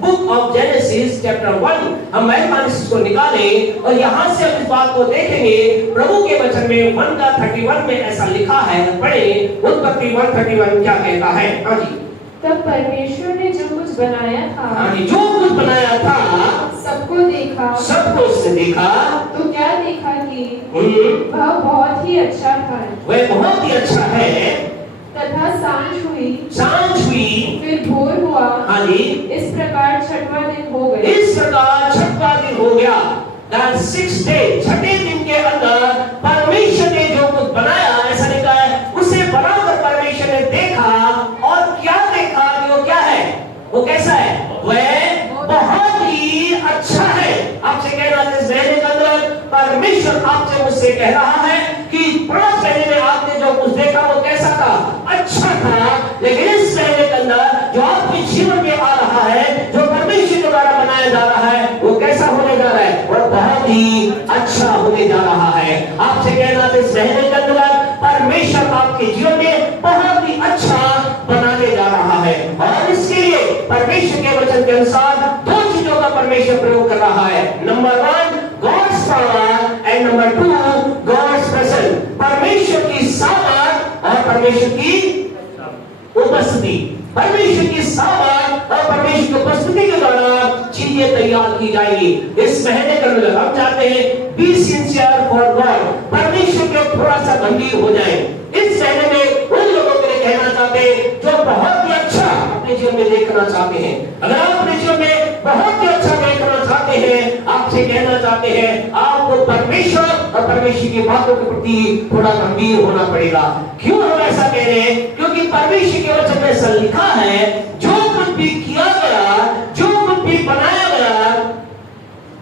Book of genesis chapter 1, हम मेहरबानी से इसको निकालें और यहाँ से हम इस बात को देखेंगे। प्रभु के वचन में 1 का 31 में ऐसा लिखा है, पढ़े उत्पत्ति 1:31 क्या कहता है। हाँ जी। तब परमेश्वर ने जो कुछ बनाया था, हाँ जी, जो कुछ बनाया था सबको देखा, सबको उसने देखा, तो क्या देखा कि वह बहुत ही अच्छा था। वह बहुत ही अच्छा है। तथा सांझ हुई, फिर भोर हुआ। हाँ जी। इस प्रकार छठवां दिन हो गया। इस प्रकार छठवां दिन हो गया। That 6th day, छठे दिन के अंदर परमेश्वर ने जो कुछ बनाया, ऐसा लिखा है, उसे बनाकर परमेश्वर ने देखा और क्या देखा कि वो क्या है, वो कैसा है, वह बहुत ही अच्छा है। आपसे कहना इस महीने के अंदर परमेश्वर आपसे मुझसे कह रहा है कि 5 महीने में आपने जो कुछ देखा वो कैसा था, अच्छा था। लेकिन इस महीने के अंदर जो आपके जीवन में आ रहा है, जो परमेश्वर के द्वारा बनाया जा रहा है, वो कैसा होने जा रहा है, वो बहुत ही अच्छा होने जा रहा है। आपसे कहना इस महीने के अंदर परमेश्वर आपके जीवन में बहुत ही अच्छा बनाने जा रहा है। और इसके लिए परमेश्वर के वचन के अनुसार 2 चीजों का परमेश्वर प्रयोग कर रहा है। Number 1 God's power and number 2 God's presence. परमेश्वर की सामर्थ और परमेश्वर की उपस्थिति। परमेश्वर की सामर्थ और परमेश्वर की उपस्थिति के द्वारा चीजें तैयार की जाएगी। इस महीने के अंदर हम चाहते हैं बी सिंसियर फॉर गॉड, परमेश्वर के थोड़ा सा गंभीर हो जाए। इस महीने में उन लोगों के लिए कहना चाहते हैं जो बहुत ही अच्छा अपने जीवन में देखना चाहते हैं। अगर आप अपने जीवन में बहुत ही अच्छा देखना चाहते हैं, आपसे कहना चाहते हैं आपको परमेश्वर और परमेश्वर की बातों के प्रति थोड़ा गंभीर होना पड़ेगा। क्यों हम ऐसा कह रहे हैं? क्योंकि परमेश्वर के वचन में ऐसा लिखा है, जो कुछ भी किया गया, जो कुछ भी बनाया गया,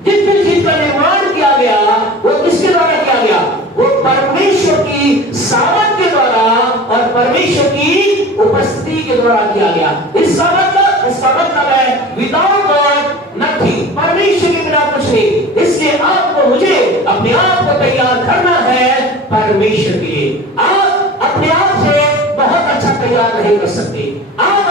जिस भी चीज का निर्माण किया गया, वो किसके द्वारा किया गया? वो परमेश्वर की सामर्थ के द्वारा और परमेश्वर की उपस्थिति के द्वारा किया गया। इसका मतलब है विदाउट गॉड नथिंग, परमेश्वर के बिना कुछ नहीं। इसलिए आपको मुझे अपने आप को तैयार करना है परमेश्वर के लिए। आप अपने आप से बहुत अच्छा तैयार नहीं कर सकते, आप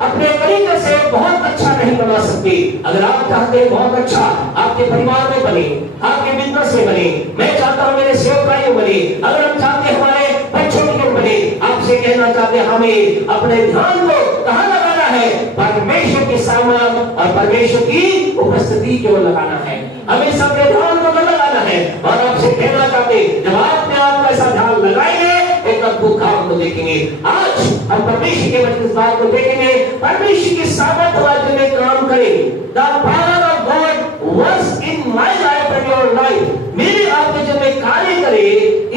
अपने तरीके से बहुत अच्छा नहीं बना सकते। अगर आप चाहते हैं बहुत अच्छा आपके परिवार में बने, आपके बिजनेस में बने, मैं चाहता हूं मेरे सेवकाई में बने, अगर हम चाहते हैं हमारे बच्चों में बने, आपसे कहना चाहते हैं हमें अपने ध्यान को कहां लगाना है? परमेश्वर की सामर्थ और परमेश्वर की उपस्थिति की ओर लगाना है। हमें सबके ध्यान को लगाना है। और आपसे कहना चाहते हैं जब आपने आप ऐसा ध्यान लगाएंगे, एक अद्भुत काम को देखेंगे। आज हम परमेश्वर के वचन इस बात को देखेंगे, परमेश्वर की सामर्थ हमारे में काम करे। The power of God works in my life and your life। मेरे आपके जब में कार्य करे,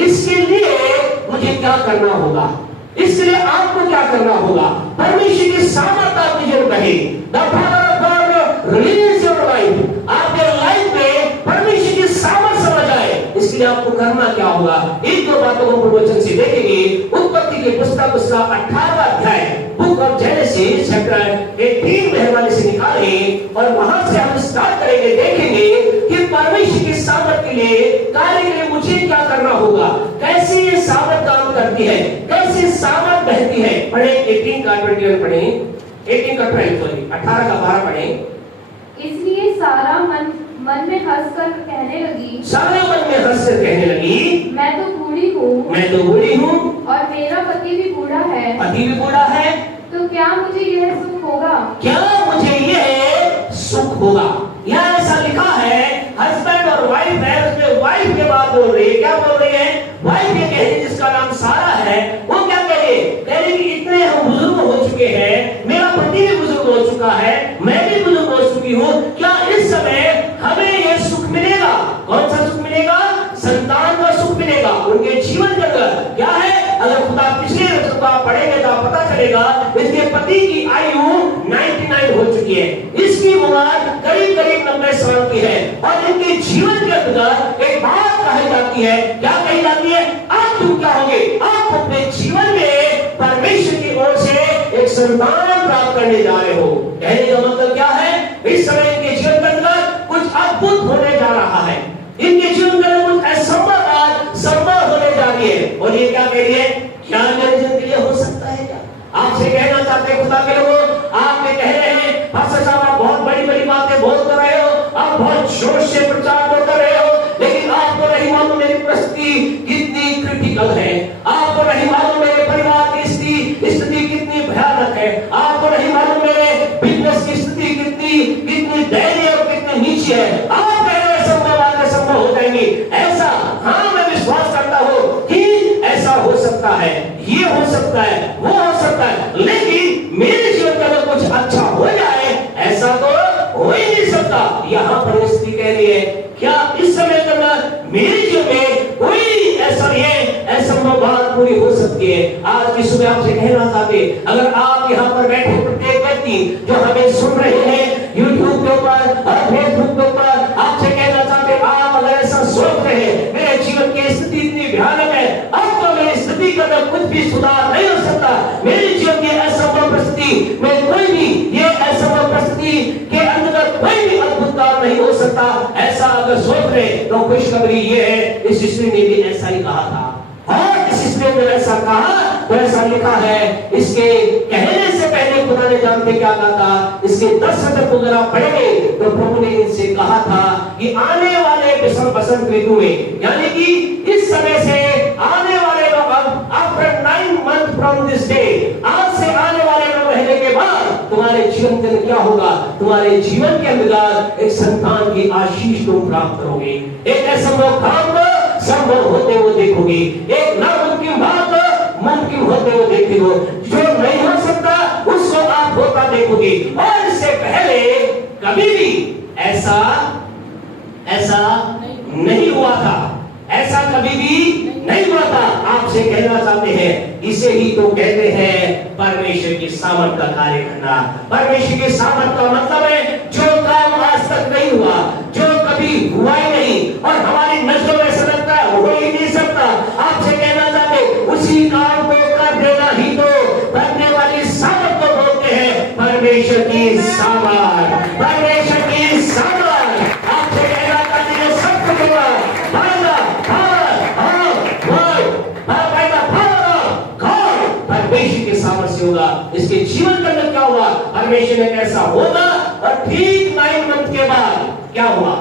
इसके लिए मुझे क्या करना होगा? इसके लिए आपको क्या करना होगा? परमेश्वर की सामर्थ आपकी जरूर रहे। The power of God release your life। आपके लाइफ में परमेश्वर की सामर्थ समझ आए, इसके लिए आपको करना क्या होगा? इन 2 बातों को प्रवचन से देखेंगे। उत्पत्ति की पुस्तक उसका 18वां अध्याय, बुक ऑफ जेनेसिस चैप्टर 18 मेहरबानी से निकालें और वहां से हम स्टार्ट करेंगे, देखेंगे कि परमेश्वर की सामर्थ के लिए कार्य के लिए मुझे क्या करना होगा, कैसे ये सामर्थ काम करती है, कैसे सामर्थ बहती है। पढ़े 18 का 21 पढ़े, 18 का 12 सॉरी 18 का 12 पढ़े। इसलिए सारा मन में हंसकर कहने लगी, मैं तो बूढ़ी हूँ और मेरा पति भी बूढ़ा है, तो क्या मुझे यह सुख होगा? यहाँ ऐसा लिखा है, हस्बैंड और वाइफ है, उसमें वाइफ के बाद बोल रही है, क्या बोल रही है? वाइफ ये कह रही है जिसका नाम सारा है, वो क्या कह रही कि इतने हम बुजुर्ग हो चुके हैं, मेरा पति भी बुजुर्ग हो चुका है, मैं भी बुजुर्ग हो चुकी हूँ, क्या इस समय हमें ये सुख मिलेगा? कौन सा सुख मिलेगा? संतान का सुख मिलेगा। उनके जीवन का क्या है? अगर खुदा पिछले वचन को आप पढ़ेंगे तो आप पता चलेगा इसके पति की आयु 99 हो चुकी है, इसकी उम्र करीब 90 साल की है और इनके जीवन के अंदर एक बात कही जाती है, क्या कही जाती है? आप तुम क्या होंगे? आप अपने जीवन में परमेश्वर की ओर से एक संतान प्राप्त करने जा रहे हो। कहने का मतलब क्या है? इस समय इनके जीवन के अंदर कुछ अद्भुत होने जा रहा है, इनके जीवन के अंदर कुछ असंभव होने जा रही है। और ये क्या कह रही है? क्या मेरे जिंदगी लिए हो सकता है क्या? आपसे कहना चाहते हैं खुदा के लोगों, आप कह रहे हैं पास्टर साहब आप से प्रचार तो कर रहे हो, लेकिन आपको नहीं मालूम मेरी परिस्थिति कितनी क्रिटिकल है, आपको नहीं मालूम मेरे परिवार की स्थिति कितनी भयानक है, आपको नहीं मालूम मेरे बिजनेस की स्थिति कितनी दयनीय और कितनी नीचे है। आप कह रहे हैं संभव बातें संभव हो जाएंगी, ऐसा हाँ मैं विश्वास करता हूं कि ऐसा हो सकता है, ये हो सकता है, वो हो सकता है, लेकिन मेरे जीवन में अगर कुछ अच्छा हो जाए ऐसा तो हो ही नहीं सकता। यहां पर स्त्री कह रही है क्या इस समय तक मेरे जीवन में कोई ऐसा असंभव बात पूरी हो सकती है। आज की सुबह आपसे कहना चाहते, अगर आप यहाँ पर बैठे प्रत्येक व्यक्ति जो हमें सुन रहे हैं यूट्यूब के ऊपर और फेसबुक के ऊपर, आपसे कहना चाहते आप अगर ऐसा सोच रहे हैं मेरे जीवन की स्थिति इतनी भयानक है, अब तो मेरी स्थिति का तो कुछ भी सुधार नहीं हो सकता, मेरे जीवन की असंभव परिस्थिति में कोई भी ये असंभव परिस्थिति के अंदर कोई भी अद्भुत काम नहीं हो सकता, ऐसा अगर सोच रहे तो खुशखबरी ये है इस स्त्री ने भी ऐसा ही कहा था। और इस स्त्री ने ऐसा कहा तो ऐसा लिखा है, इसके कहने से पहले खुदा ने जानते क्या कहा था, इसके 10 वचन को जरा पढ़ेंगे तो प्रभु ने इनसे कहा था कि आने वाले बसंत ऋतु में, यानी कि इस समय से आने वाले after 9 month from this day, आज से आने वाले 9 महीने के बाद तुम्हारे जीवन के अंदर क्या होगा, तुम्हारे जीवन के अंदर एक संतान की आशीष तुम प्राप्त करोगे, एक असंभव काम संभव होते हुए देखोगे, एक नामुमकिन बात मुमकिन होते हुए देखोगे, जो नहीं हो सकता उसको आप होता देखोगे। और इससे पहले कभी भी ऐसा नहीं हुआ था, ऐसा कभी भी नहीं हुआ था। आपसे कहना चाहते हैं इसे ही तो कहते हैं परमेश्वर की सामर्थ का कार्य करना। परमेश्वर की सामर्थ का मतलब है जो काम आज तक नहीं हुआ, जो कभी हुआ ही नहीं और हमारी नजरों में ऐसा लगता है हो ही नहीं सकता, आपसे कहना चाहते उसी काम को कर देना ही तो करने वाली सामर्थ को बोलते हैं परमेश्वर की सामर्थ, परमेश्वर की सामर्थ। आपसे कहना चाहते हैं सब कुछ हुआ परमेश्वर के सामर्थ्य से होगा। इसके जीवन के अंदर क्या हुआ, परमेश्वर ने कैसा होगा, और ठीक 9 मंथ के बाद क्या हुआ,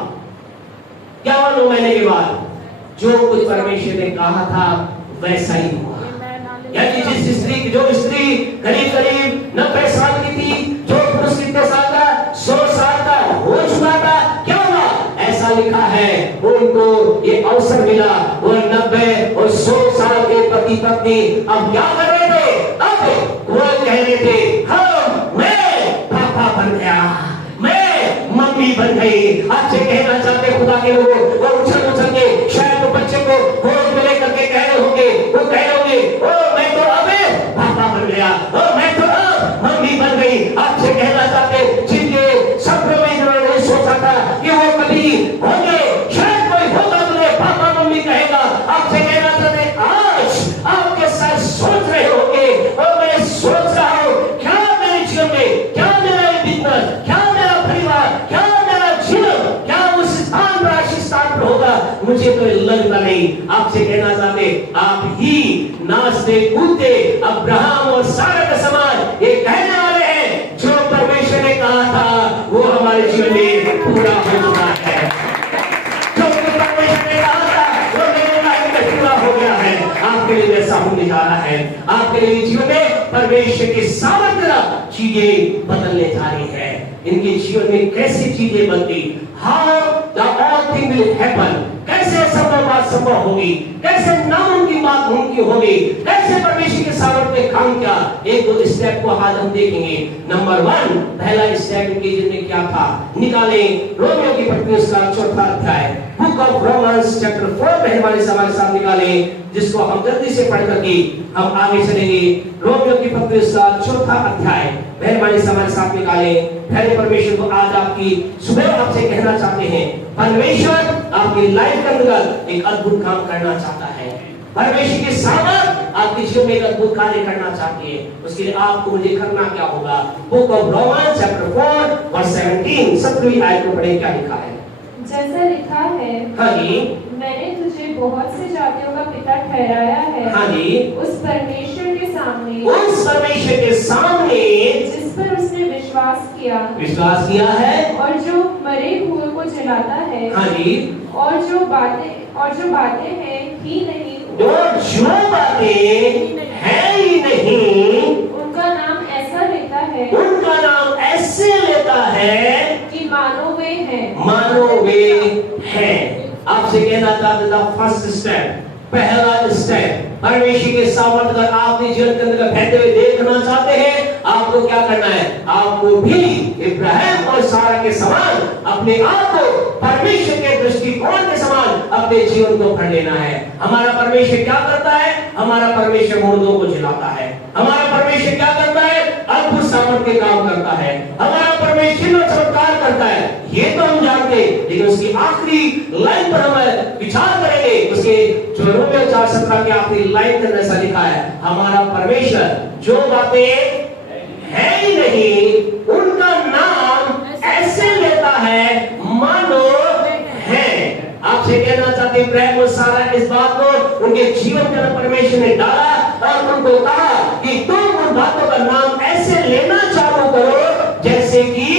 क्या हुआ 9 महीने के बाद, जो कुछ परमेश्वर ने कहा था वैसा ही हुआ। यानी जो स्त्री करीब 90 साल की थी, जो पुरुष कितने साल का, 100 साल का हो चुका था, क्या हुआ, ऐसा लिखा है उनको ये अवसर मिला, वो 90 और 100 साल के पति पत्नी अब क्या कर रहे थे, अब वो कह रहे थे मैं पापा बन गया, मैं मम्मी बन गई। आपसे कहना चाहते खुदा के लोगों, वो उछल के शायद तो बच्चे को गोद में लेकर के कह रहे होंगे, वो कह रहे होंगे ओ मैं तो अब पापा बन गया, ओ मैं तो अब मम्मी बन गई। आपसे कहना चाहते जिनके सपनों में इन्होंने नहीं सोचा था कि वो कभी होंगे, शायद कोई होगा तो पापा मम्मी कहेगा। आपसे कहना चाहते आज आपके साथ सोच रहे होंगे और मैं सोच रहा हूं क्या मेरे जीवन में, क्या मेरा बिजनेस, क्या मेरा परिवार, क्या मेरा जीवन, क्या उस स्थान पर आशीष स्थान पर होगा, मुझे तो लगता नहीं। आपसे कहना चाहते आप ही नाचते कूदते अब्राहम और सारा का समान ये कहने वाले हैं जो परमेश्वर ने कहा था वो हमारे जीवन में पूरा हो चुका है, जो परमेश्वर ने कहा था वो मेरे लाइफ में पूरा हो गया है। आपके लिए ऐसा होने जा रहा है, आपके लिए जीवन में परमेश्वर के सामर्थ्य चीजें बदलने जा रही है। इनके जीवन में कैसी चीजें बनती, how the all thing will happen, कैसे संभव बात संभव होगी, कैसे नामुमकिन बात मुमकिन होगी, कैसे परमेश्वर के सामर्थ्य में काम किया। एक दो स्टेप को आज हम देखेंगे। नंबर 1 पहला स्टेप इनके जीवन में क्या था, निकाले रोमियो की पत्री उसका 4था अध्याय, बुक ऑफ रोमन्स चैप्टर 4 पहले वाले हमारे साथ निकाले, जिसको हम जल्दी से पढ़ करके हम आगे चलेंगे। रोमियो की पत्री उसका 4था अध्याय पहले वाले हमारे साथ निकाले। पहले परमेश्वर को आज आपकी सुबह आपसे कहना चाहते हैं परमेश्वर आपकी लाइफ के अंदर एक अद्भुत काम करना चाहता है, परमेश्वर की सामर्थ आपके जीवन में एक अद्भुत कार्य करना चाहती है। उसके लिए आपको मुझे करना क्या होगा, book of Romans chapter 4 verse 17 17वीं आयत को पढ़ें, क्या लिखा है। जैसा लिखा है, हाँ जी, मैंने तुझे बहुत से जातियों का पिता ठहराया है, हाँ जी, उस परमेश्वर के सामने उस परमेश्वर के सामने जिस पर उसने विश्वास किया है और जो मरे हुए को जलाता है, हाँ जी, और जो बातें हैं ही नहीं, और जो बातें हैं ही नहीं, उनका नाम ऐसा लेता है कि मानो वे हैं। आपसे कहना चाहते था फर्स्ट स्टेप, पहला स्टेप, परमेश्वर के सामर्थ्य अगर आपने जीवन के अंदर बहते हुए देखना चाहते हैं, आपको क्या करना है? आपको भी इब्राहिम और सारा के समान अपने आप को परमेश्वर के दृष्टिकोण के समान अपने जीवन को भर लेना है। हमारा परमेश्वर क्या करता है? हमारा परमेश्वर मुर्दों को जिलाता है। हमारा परमेश्वर क्या करता है? अद्भुत सामर्थ्य के काम करता है। हमारा परमेश्वर चमत्कार करता है, ये तो हम जानते हैं, लेकिन उसकी आखिरी लाइन पर हम विचार करेंगे। उसके जो रोमियो 4:17 की आखिरी लाइन के अंदर ऐसा लिखा है, हमारा परमेश्वर जो बातें है ही नहीं, उनका नाम ऐसे लेता है मानो है। आपसे कहना चाहते हैं, इब्राहिम और सारा इस बात को उनके जीवन के अंदर परमेश्वर ने डाला और उनको कहा कि तुम उन बातों का नाम ऐसे लेना चालू करो जैसे कि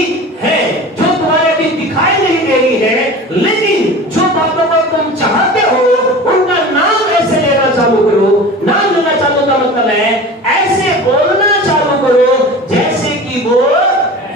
है, जो तुम्हारे अभी दिखाई नहीं दे रही है, लेकिन जो बातों को तुम चाहते हो उनका नाम ऐसे लेना चालू करो। नाम लेना चालू का मतलब है ऐसे बोलना चालू करो जैसे कि वो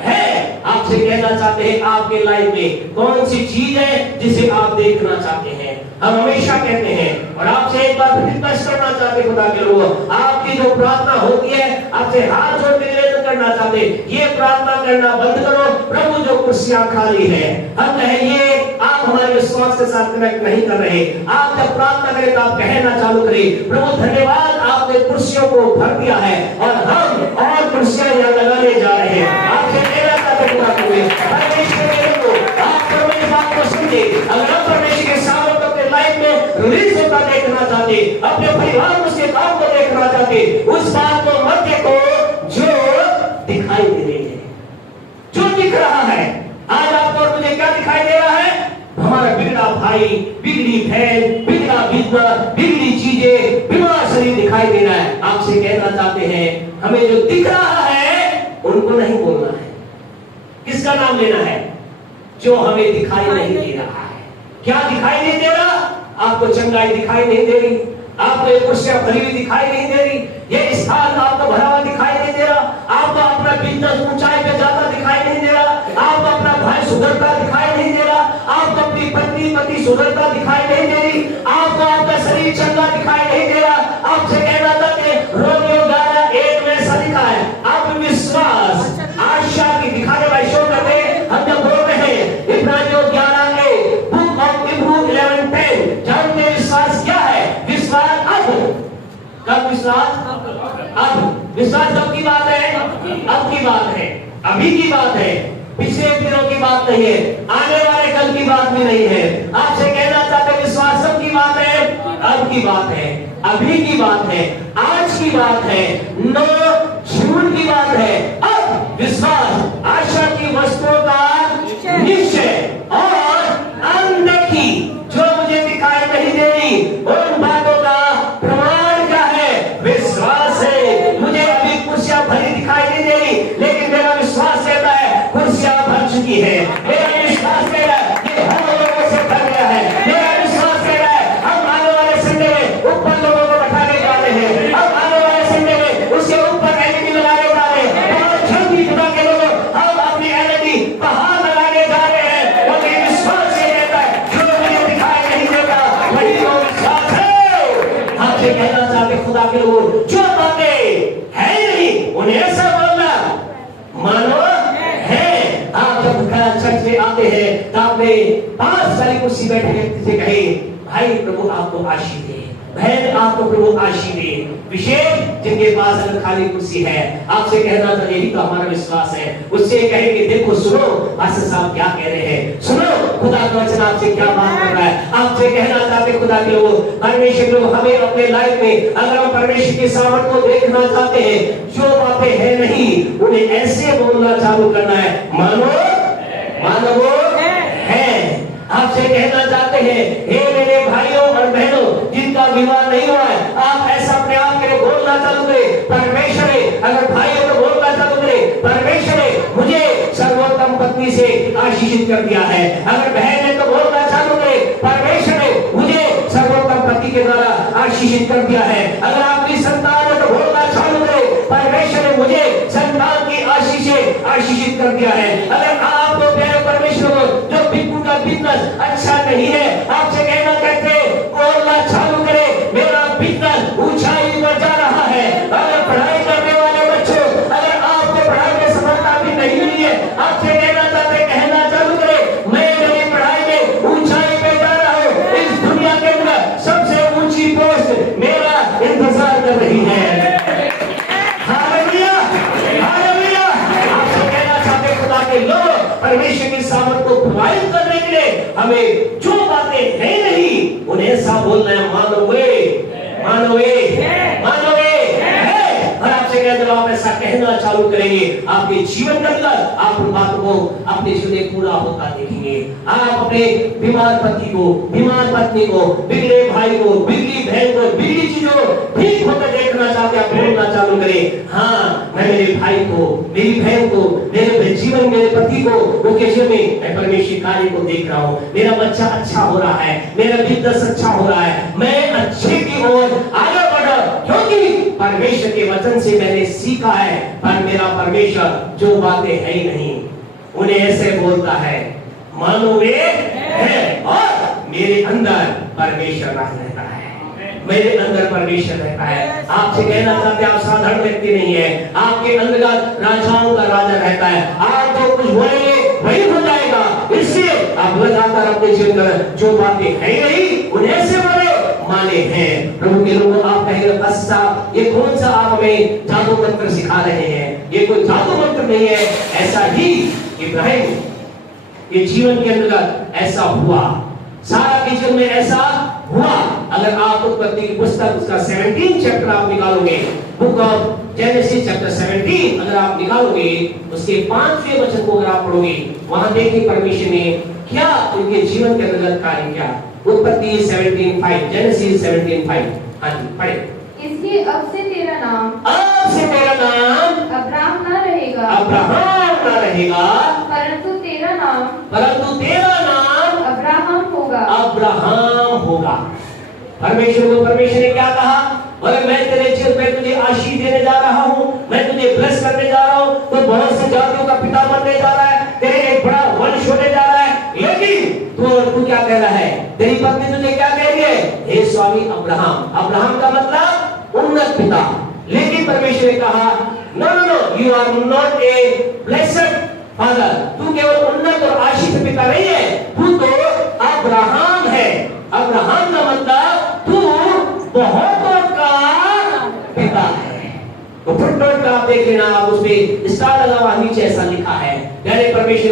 है। आपसे कहना चाहते हैं, आपके लाइफ में कौन सी चीज है जिसे आप देखना चाहते हैं? हम हमेशा कहते हैं, और आपसे एक बार रिक्वेस्ट करना चाहते हैं, खुदा के लोगों, आपकी जो प्रार्थना होती है, आपसे हाथ जोड़ के निवेदन करना चाहते हैं, ये प्रार्थना करना बंद करो, प्रभु जो कुर्सियां खाली है, हम कहें ये आप हमारे विश्वास के साथ कनेक्ट नहीं कर रहे। आप जब प्रार्थना करें तो आप कहना चालू करें, प्रभु धन्यवाद, आपने कुर्सियों को भर दिया है और हम और कुर्सियां यहाँ लगाने जा रहे हैं। आपसे कहना चाहते हैं, परमेश्वर के लोगों, आप परमेश्वर बात को समझे। अगर आप परमेश्वर के सामने अपने लाइफ में रिलीज होता देखना चाहते, अपने परिवार में उसके काम को देखना चाहते, उस बात को मत देखो जो दिखाई दे रही है, जो दिख रहा है। आज आपको और मुझे क्या दिखाई दे रहा है? हमारा बिगड़ा भाई, बिगड़ी बहन, बिगड़ा बिजनेस, बिगड़ी चीजें, बीमार शरीर दिखाई दे रहा है। आपसे कहना चाहते हैं, हमें जो दिख रहा है उनको नहीं बोलना है। किसका नाम लेना है? जो हमें दिखाई नहीं दे रहा है। क्या दिखाई नहीं दे रहा? आपको चंगाई दिखाई नहीं दे रही, आपको ये कुर्सियां भरी हुई दिखाई नहीं दे रही, ये स्थान आपको भरा हुआ दिखाई नहीं दे रहा, आपको अपना बिजनेस ऊंचाई पे जाता दिखाई नहीं दे रहा, आपको अपना भाई सुधरता दिखाई नहीं दे रहा, आपको अपनी पति सुधरता दिखाई नहीं दे रही, आपको आपका शरीर चंगा दिखाई नहीं दे रहा। आपसे कहना चाहते हैं, रोमियो 11:1 में ऐसा लिखा है, आप विश्वास आशा की दिखाने वाले शो करते हैं। हम जब बोल रहे हैं इब्रानियों 11 बुक ऑफ इब्रू 11:10, जानते हैं विश्वास क्या है? विश्वास अब, कब विश्वास? अब। विश्वास कब की बात है? अब की बात है, अभी की बात है, पिछले दिनों की बात नहीं है, आने वाले कल की बात भी नहीं है। आपसे कहना चाहते हैं, विश्वास कब की बात है? अब की बात है, अभी की बात है, आज की बात है, 9 जून की बात है। अब विश्वास आशा की वस्तुओं का निश्चय और अनदेखी, जो मुझे दिखाई नहीं दे रही, उन बातों का प्रमाण क्या है? विश्वास है। मुझे अभी कुर्सियां भरी दिखाई नहीं दे रही, लेकिन मेरा विश्वास कहता है कुर्सियां भर चुकी है। मेरा विश्वास कह रहा है कि हम लोगों से भर गया है। मेरा विश्वास कह रहा है हम आने वाले संडे में ऊपर लोगों को बैठाने जा रहे हैं, हम आने वाले संडे में उसके ऊपर एलईडी लगाने जा रहे हैं, और जल्दी खुदा के लोगों हम अपनी एलईडी बाहर लगाने जा रहे हैं, क्योंकि विश्वास ये कहता है जो मुझे दिखाई नहीं देता वही तो विश्वास है। आपसे कहना चाहते खुदा के लोगों, जो बातें है नहीं उन्हें ऐसा बोलना मानो है। आप जब चर्च में आते हैं तो आपने 5 साल कुर्सी बैठे व्यक्ति से कहे, भाई प्रभु आपको आशीष दे, बहन आपको प्रभु आशीष दे, विशेष जिनके पास अगर खाली कुर्सी है। आपसे कहना था यही तो हमारा विश्वास है। उससे कहेंगे देखो सुनो पास्टर साहब क्या कह रहे हैं, सुनो खुदा का वचन आपसे क्या बात कर रहा है। आपसे कहना चाहते खुदा के लोग, परमेश्वर लोग हमें अपने लाइफ में अगर हम परमेश्वर के सामर्थ्य को देखना चाहते हैं, जो बातें है नहीं उन्हें ऐसे बोलना चालू करना है मानो वो है। आपसे कहना चाहते हैं, हे मेरे भाइयों और बहनों जिनका विवाह नहीं हुआ है, आप ऐसा अपने आप के लिए बोलना चालू करें, परमेश्वर है। अगर भाइयों को बोलना चालू करें, परमेश्वर पत्नी से आशीषित कर दिया है। अगर बहन है तो बोलना चालू करे, परमेश्वर ने मुझे सर्वोत्तम पति के द्वारा आशीषित कर दिया है। अगर आपकी संतान है तो बोलना चालू करे, परमेश्वर ने मुझे संतान की आशीषित कर दिया है। अगर आपको प्यारे परमेश्वर को जो बिल्कुल का बिजनेस अच्छा नहीं है, आपसे कहना कहते बोलना चालू करे, मेरा बिजनेस ऊंचाई पर जा रहा है। अगर पढ़ाई करने वाले बच्चों, अगर आपको पढ़ाई में सफलता भी नहीं मिली है, आपसे कहना चालू करे, मैं मेरी पढ़ाई में ऊंचाई पे जा रहा हूँ। इस दुनिया के अंदर सबसे ऊंची पोस्ट मेरा इंतजार कर रही है। Hallelujah, hallelujah. आपसे कहना चाहते खुदा के लोग, परमेश्वर की सामर्थ को प्रभावित करने के लिए हमें जो बातें है नहीं उन्हें ऐसा बोलना है, मानोवे मानोवे मानोवे है। और आपसे कहते जब आप ऐसा कहना चालू करेंगे, आपके जीवन के अंदर आप उन बातों को अपने जीवन में पूरा होता देखेंगे। आप अपने बीमार पति को, बीमार पत्नी को, बिगड़े भाई को, बिगड़ी बहन को, बिगड़ी चीजों ठीक होकर देखना चाहते हैं, बोलना चालू करें, हाँ मैं मेरे भाई को, मेरी बहन को, मेरे जीवन, मेरे पति को, उनके जीवन में मैं परमेश्वर कार्य को देख रहा हूँ। मेरा बच्चा अच्छा हो रहा है, मेरा बिजनेस अच्छा हो रहा है, मैं अच्छे की ओर आगे बढ़, क्योंकि परमेश्वर के वचन से मैंने सीखा है। पर मेरा परमेश्वर जो बातें है ही नहीं उन्हें ऐसे बोलता है, मानो वे है, और मेरे अंदर परमेश्वर रहता है, मेरे अंदर परमेश्वर रहता है। आपसे कहना चाहते हैं आप साधारण व्यक्ति नहीं है, आपके अंदर राजाओं का राजा रहता है। आप जो कुछ बोलेंगे वही हो जाएगा। इसलिए आप लगातार अपने जीवन में जो बातें है नहीं उन्हें ऐसे बोले माने हैं। प्रभु के लोगों, आप कहेंगे अच्छा ये कौन सा आप हमें जादू मंत्र सिखा रहे हैं? ये कोई जादू मंत्र नहीं है। ऐसा ही इब्राहिम के जीवन के अंदर ऐसा हुआ, सारा के जीवन में ऐसा हुआ। अगर आप उत्पत्ति की पुस्तक उसका 17 चैप्टर आप निकालोगे, बुक ऑफ जेनेसिस चैप्टर 17 अगर आप निकालोगे, उसके 5वें वचन को अगर आप पढ़ोगे, वहां देखिए परमेश्वर ने क्या उनके जीवन के अंदर कार्य किया। उत्पत्ति 17:5, जेनेसिस 17:5। हाँ जी पढ़े। इसलिए अब से तेरा नाम अब्राहम न रहेगा, अब्राहम न रहेगा, परंतु तेरा नाम अब्राहम होगा। अब्राहम होगा। परमेश्वर ने क्या कहा? बोले मैं तेरे जीवन में तुझे आशीष देने जा रहा हूँ, मैं तुझे ब्लेस करने जा रहा हूँ, तो बहुत से जातियों का पिता बनने जा रहा है, तेरे एक बड़ा वंश होने जा रहा है। लेकिन तू क्या कह रहा है? तेरी पत्नी तुझे क्या कह रही है? हे स्वामी अब्राहम। अब्राहम का मतलब उन्नत पिता। लेकिन परमेश्वर ने कहा no no no, you are not a blessed father. तू केवल उन्नत और आशीष पिता नहीं है, तू तो अब्राहम है। अब्राहम का मतलब तू बहुतों का पिता है। तो फुटनोट का आप देख लेना, आप उसमें स्टार लगा हुआ नीचे ऐसा लिखा है। यानी परमेश्वर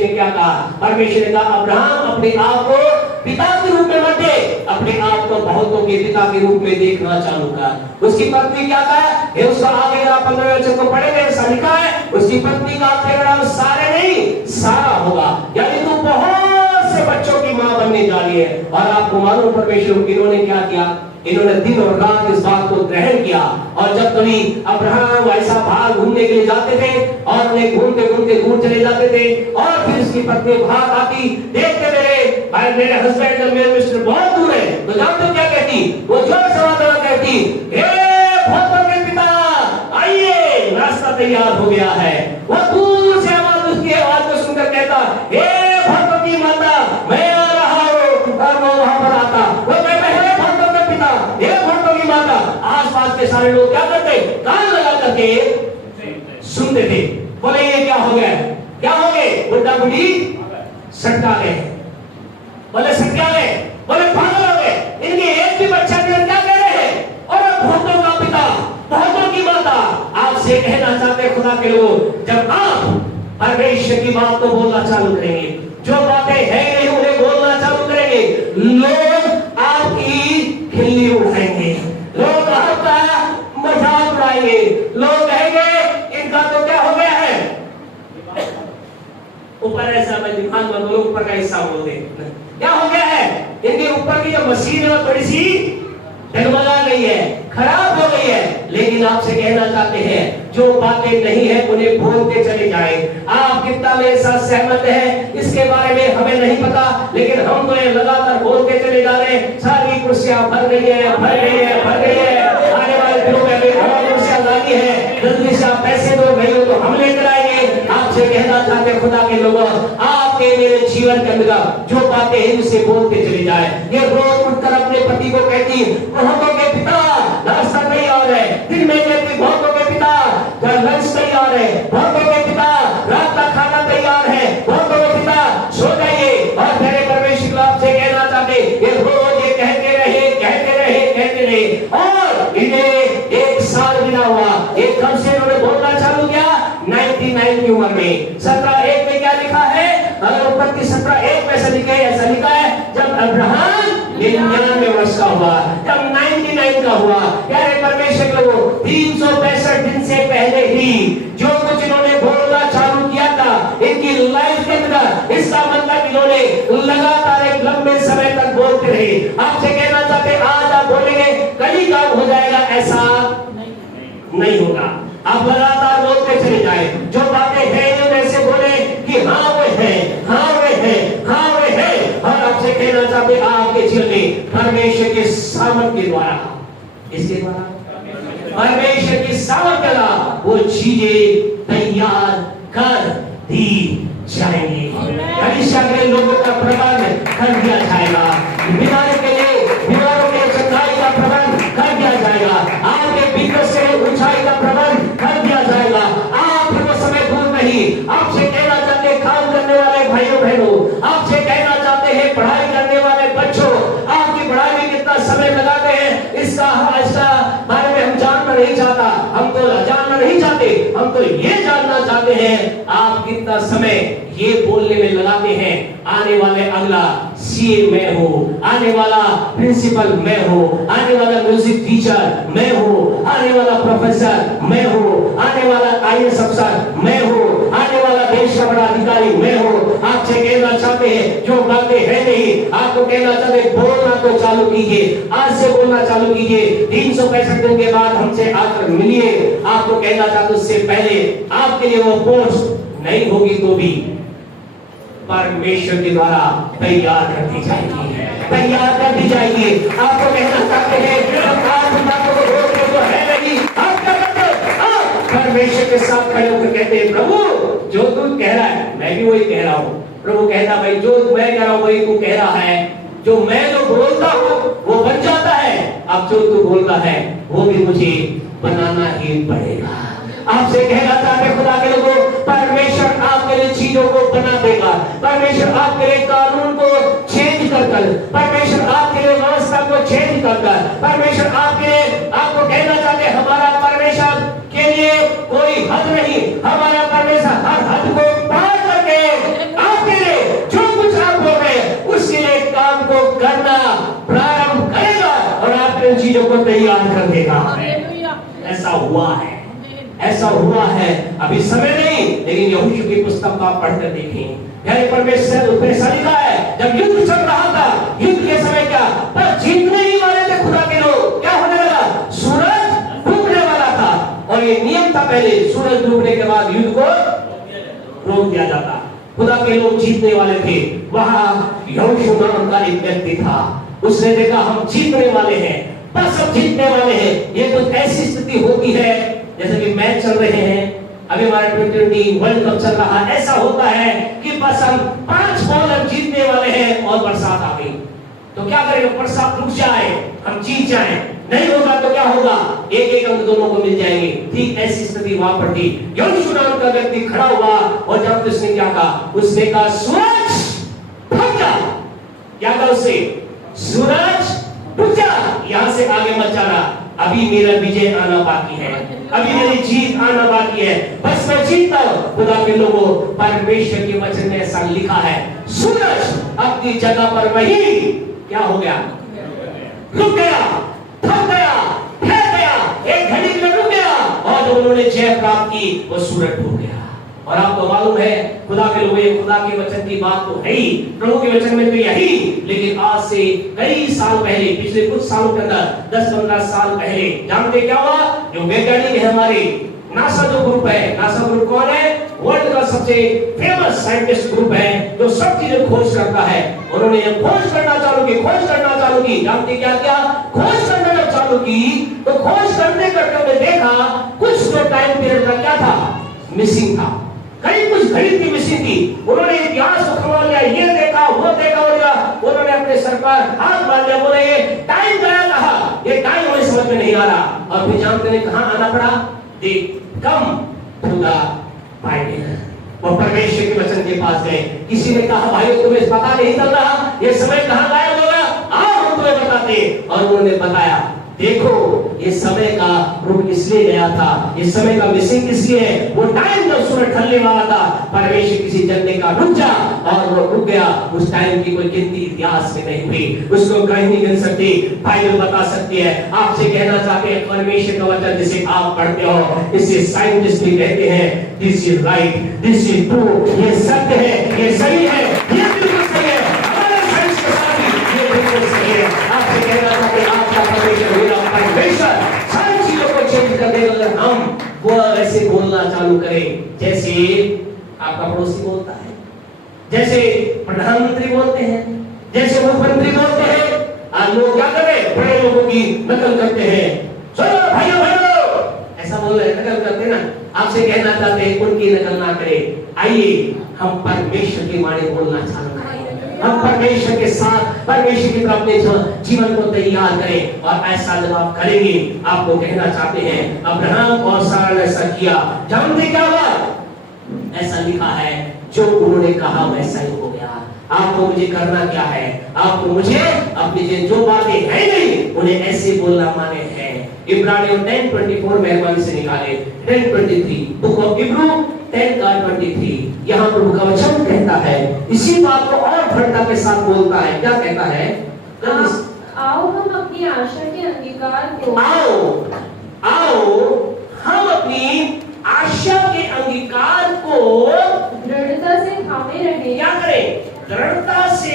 ने क्या कहा? परमेश्वर ने कहा अब्राहम अपने आप को पिता के रूप में मत देख, अपने आप को बहुतों के पिता के रूप में देखना चालू कर। उसकी पत्नी क्या कहा? ये उसका आगे आप 15वें वचन को पढ़ेंगे, ऐसा लिखा है उसकी पत्नी का नाम सारे नहीं सारा होगा। यानी तू बहुत से बच्चों की मां बनने जा रही है। और आपको मालूम परमेश्वर इन्होंने क्या किया? इन्होंने दिन और रात इस बात को ग्रहण किया। और जब कभी अब्राहम ऐसा बाहर घूमने के लिए जाते थे और उन्हें घूमते घूमते दूर चले जाते थे, और फिर उसकी पत्नी बाहर आती, देखते मेरे हस्बैंड और मेरे मिस्टर बहुत दूर है, तो जानते क्या कहती? वो जोर से आवाज कहती, हे बहुतों के पिता आइए, नाश्ता तैयार हो गया है। वो दूर से आवाज, उसकी आवाज को सुनकर कहता, हे बहुतों की माता मैं आ रहा हूँ। और वो वहां पर आता, वो कहता है बहुतों के पिता, हे बहुतों की माता। आसपास के सारे लोग क्या करते? कान लगा करके सुनते थे। बोले ये क्या हो गया? क्या हो गए? बुढ़ा बुढ़ी सटका गए। बोले सटका गए, बोले पागल हो गए, इनके एक भी बच्चा नहीं। क्या कह रहे हैं? और बहुतों का पिता, बहुतों की माता। आपसे कहना चाहते खुदा के लोग, जब आप परमेश्वर की बात को बोलना चालू करेंगे, जो बातें है नहीं उन्हें बोलना चालू करेंगे, लोग आपकी खिल्ली उठाएंगे, लोग आपका मजाक उड़ाएंगे, लोग कहेंगे इनका तो क्या हो गया है? ऊपर ऐसा मैं दिमाग में बोलूं, ऊपर का हिस्सा बोल दे, क्या हो गया है? इनके ऊपर की जो मशीन है वो थोड़ी सी डगमगा गई है, खराब हो गई है। लेकिन आपसे कहना चाहते हैं जो बातें नहीं है उन्हें बोलते चले जाए। आप कितना मेरे साथ सहमत है इसके बारे में हमें नहीं पता, लेकिन हम तो ये लगातार बोलते चले जा रहे हैं। सारी कुर्सियां भर गई है, भर गई है, भर गई है। आने वाले दिनों में और कुर्सियां लानी है, जल्दी से आप पैसे दो, नहीं हो तो हम लेकर आएंगे। आपसे कहना चाहते हैं खुदा के लोगों, आपके मेरे जीवन के अंदर जो बातें हैं उसे बोलते चले जाए। ये रोज उठकर अपने पति को कहती बहुतों के पिता नाश्ता तैयार है, दिन में कहती बहुतों के पिता लंच तैयार है, बहुतों के पिता रात का खाना तैयार है, बहुतों के पिता सो जाइए। और मेरे परमेश्वर आपसे कहना चाहते ये रोज ये कहते रहे, कहते रहे, कहते रहे। और इन्हें 1 साल बिना हुआ, एक कब से उन्होंने बोलना चालू किया 99 की उम्र में। 17:1 में क्या लिखा है? उत्पत्ति 17:1 में ऐसा लिखा है जब अब्राहम 99 वर्ष का हुआ, जब 99 का हुआ। प्यारे परमेश्वर लोगों, 365 दिन से पहले ही जो कुछ इन्होंने बोलना चालू किया था इनकी लाइफ के अंदर, इसका मतलब इन्होंने लगातार एक लंबे समय तक बोलते रहे। आपसे कहना चाहते आज आप बोलेंगे कल ही काम हो जाएगा, ऐसा नहीं होगा। आप लगातार बोलते चले जाए, जो बातें हैं ऐसे बोले कि हाँ वो है, हाँ वो है, हाँ वो है। और आपसे कहना चाहते आपके जीवन में परमेश्वर के सामर्थ के द्वारा, इसके द्वारा परमेश्वर की सामर्थ द्वारा वो चीजें तैयार कर दी जाएंगी। कलीसिया के लोगों का प्रबंध कर दिया जाएगा, बीमारी के लिए बीमारों के चंगाई का प्रबंध कर दिया जाएगा, आपके भीतर से ऊंचाई का प्रबंध कर दिया जाएगा। आप वो समय दूर नहीं। आपसे कहना चाहते हैं काम करने वाले भाइयों बहनों, आपसे कहना चाहते हैं पढ़ाई करने वाले बच्चों, आपकी पढ़ाई में कितना समय लगाते हैं इसका बारे में हम जानना नहीं चाहता, हम तो जानना नहीं चाहते, हम तो ये जानना चाहते हैं आप कितना समय ये बोलने में लगाते हैं आने वाले अगला सीए मैं हूँ, आने वाला प्रिंसिपल मैं हूँ, आने वाला म्यूजिक टीचर मैं हूँ, आने वाला प्रोफेसर मैं हूँ, आने वाला आईएएस अफसर मैं हूँ, आने वाला देश का बड़ा अधिकारी मैं हूँ। आपसे कहना चाहते हैं जो बातें है नहीं, आपको कहना चाहते बोलना तो चालू कीजिए, आज से बोलना चालू कीजिए। 365 दिन के बाद हमसे आकर मिलिए। आपको कहना चाहते उससे पहले आपके लिए वो पोस्ट नहीं होगी तो भी परमेश्वर के द्वारा तैयार कर दी जाएगी, तैयार कर दी जाएगी। आपको कहना चाहते हैं आप बातों को रोकने को है नहीं, आप क्या करते हो? परमेश्वर के साथ खड़े होकर कहते हैं प्रभु जो तू कह रहा है मैं भी वही कह रहा हूँ। प्रभु कहता भाई जो मैं कह रहा हूँ वही तू कह रहा है, जो मैं जो बोलता हूँ वो बन जाता है, अब जो तू बोलता है वो भी मुझे बनाना ही पड़ेगा। आपसे कहना चाहते खुदा के लोगों, परमेश्वर आपके लिए चीजों को बना देगा, परमेश्वर आपके लिए कानून को चेंज कर कर, परमेश्वर आपके लिए व्यवस्था को चेंज कर कर, परमेश्वर आपको कहना चाहते हमारा परमेश्वर के लिए कोई हद नहीं, हमारा परमेश्वर हर हद को पार करके आपके लिए जो कुछ आप बोल रहे हैं उसके लिए काम को करना प्रारंभ करेगा और आपके चीजों को तैयार कर देगा। ऐसा हुआ है, ऐसा हुआ है। अभी समय नहीं, लेकिन यहोशू की पुस्तक को आप पढ़कर देखें। यानी परमेश्वर उसमें ऐसा लिखा है जब युद्ध चल रहा था, युद्ध के समय क्या पर जीतने ही वाले थे खुदा के लोग, क्या होने लगा सूरज डूबने वाला था और ये नियम था पहले सूरज डूबने के बाद युद्ध को रोक दिया जाता। खुदा के लोग जीतने वाले थे। वहां यहोशू नाम का एक व्यक्ति था, उसने देखा हम जीतने वाले हैं, बस हम जीतने वाले हैं। ये तो ऐसी स्थिति होती है जैसे कि मैच चल रहे हैं, अभी हमारा T20 वर्ल्ड कप चल रहा है, ऐसा होता है कि बस हम 5 बॉल हम जीतने वाले हैं और बरसात आ गई तो क्या करेंगे, बरसात रुक जाए हम जीत जाएं, नहीं होगा तो क्या होगा, एक अंक दोनों को मिल जाएंगे। ठीक ऐसी स्थिति वहां पर थी। यहोशू नाम का व्यक्ति खड़ा हुआ और जब उसने क्या कहा, उसने कहा सूरज रुक जा। क्या कहा उससे, सूरज रुक जा, यहां से आगे मत जाना, अभी मेरा विजय आना बाकी है, अभी मेरी जीत आना बाकी है, बस मैं जीतता हूं। खुदा के लोगों, परमेश्वर के वचन में ऐसा लिखा है सूरज अपनी जगह पर वही क्या हो गया, रुक गया, थक गया, ठहर गया, एक घड़ी में रुक गया और जब उन्होंने जय प्राप्त की वो सूरज डूब गया। और आपको मालूम है खुदा के लोग, खुदा के वचन की बात तो है ही, प्रभु के वचन में तो यही, लेकिन आज से कई साल पहले, पिछले कुछ सालों के अंदर 10-15 साल पहले, जानते क्या हुआ? जो वैज्ञानिक है हमारे नासा जो ग्रुप है, नासा ग्रुप कौन है? वर्ल्ड का सबसे फेमस साइंटिस्ट ग्रुप है जो सब चीजें खोज करता है। उन्होंने ये खोज करना चालू की, जानते क्या क्या? खोज करना जब चालू की तो खोज करते करते उन्होंने देखा कुछ जो टाइम पीरियड का क्या था, मिसिंग था, कई कुछ घड़ी की मिसिंग थी। उन्होंने इतिहास को खंगाल लिया, ये देखा वो देखा, और उन्होंने अपने सर पर हाथ मार लिया, बोले ये टाइम गया कहा, ये टाइम मुझे समझ में नहीं आ रहा। और फिर जानते हैं कहां आना पड़ा? दे कम टू द बाइबल, वो परमेश्वर के वचन के पास गए। किसी ने कहा भाई तुम्हें पता नहीं चल रहा ये समय कहां गायब हो गया, आओ हम तुम्हें बताते। और उन्होंने बताया देखो ये समय का रुक इसलिए गया था, ये समय का मिसिंग इसलिए है, वो टाइम जब सूरज ढलने वाला था, परमेश्वर किसी जनने का रुक जा, और वो रुक गया। उस टाइम की कोई गिनती इतिहास में नहीं हुई, उसको कहीं नहीं गिन सकती, बाइबल बता सकती है। आपसे कहना चाहते हैं परमेश्वर का वचन जिसे आप पढ़ते हो, इसे साइंटिस्ट भी कहते हैं this is right, this is true, ये सत्य है, ये सही है, ये बिल्कुल सही है, हमारे साइंस के साथ ही ये बिल्कुल सही है। आपसे कहना चाहते हैं आपका परमेश्वर सारी चीजों को चेंज कर देगा अगर हम वो ऐसे बोलना चालू करें जैसे आपका पड़ोसी बोलता है, जैसे प्रधानमंत्री बोलते हैं, जैसे मुख्यमंत्री बोलते हैं। आज लोग क्या कर रहे हैं? बड़े लोगों की नकल करते हैं, चलो भाइयों ऐसा बोल रहे हैं, नकल करते ना। आपसे कहना चाहते हैं उनकी नकल ना करें, आइए हम परमेश्वर की वाणी बोलना चालू करें, हम परमेश्वर के साथ परमेश्वर की तरफ अपने जीवन को तैयार करें। और ऐसा जब आप करेंगे, आपको कहना चाहते हैं अब्राहम और सारा ने ऐसा किया, जानते क्या हुआ? ऐसा लिखा है जो उन्होंने कहा वैसा ही हो गया। आपको मुझे करना क्या है? आपको मुझे अपनी जो बातें हैं नहीं उन्हें ऐसे बोलना माने हैं। इब्रानियों 10:24 मेहरबानी से निकाले, 10:23 बुक ऑफ इब्रू 10:23। यहाँ प्रभु का वचन कहता है, इसी बात को और दृढ़ता के साथ बोलता है। क्या कहता है? आओ हम अपनी आशा के अंगीकार को, आओ हम अपनी आशा के अंगीकार को दृढ़ता से थामे रहे। क्या करें? दृढ़ता से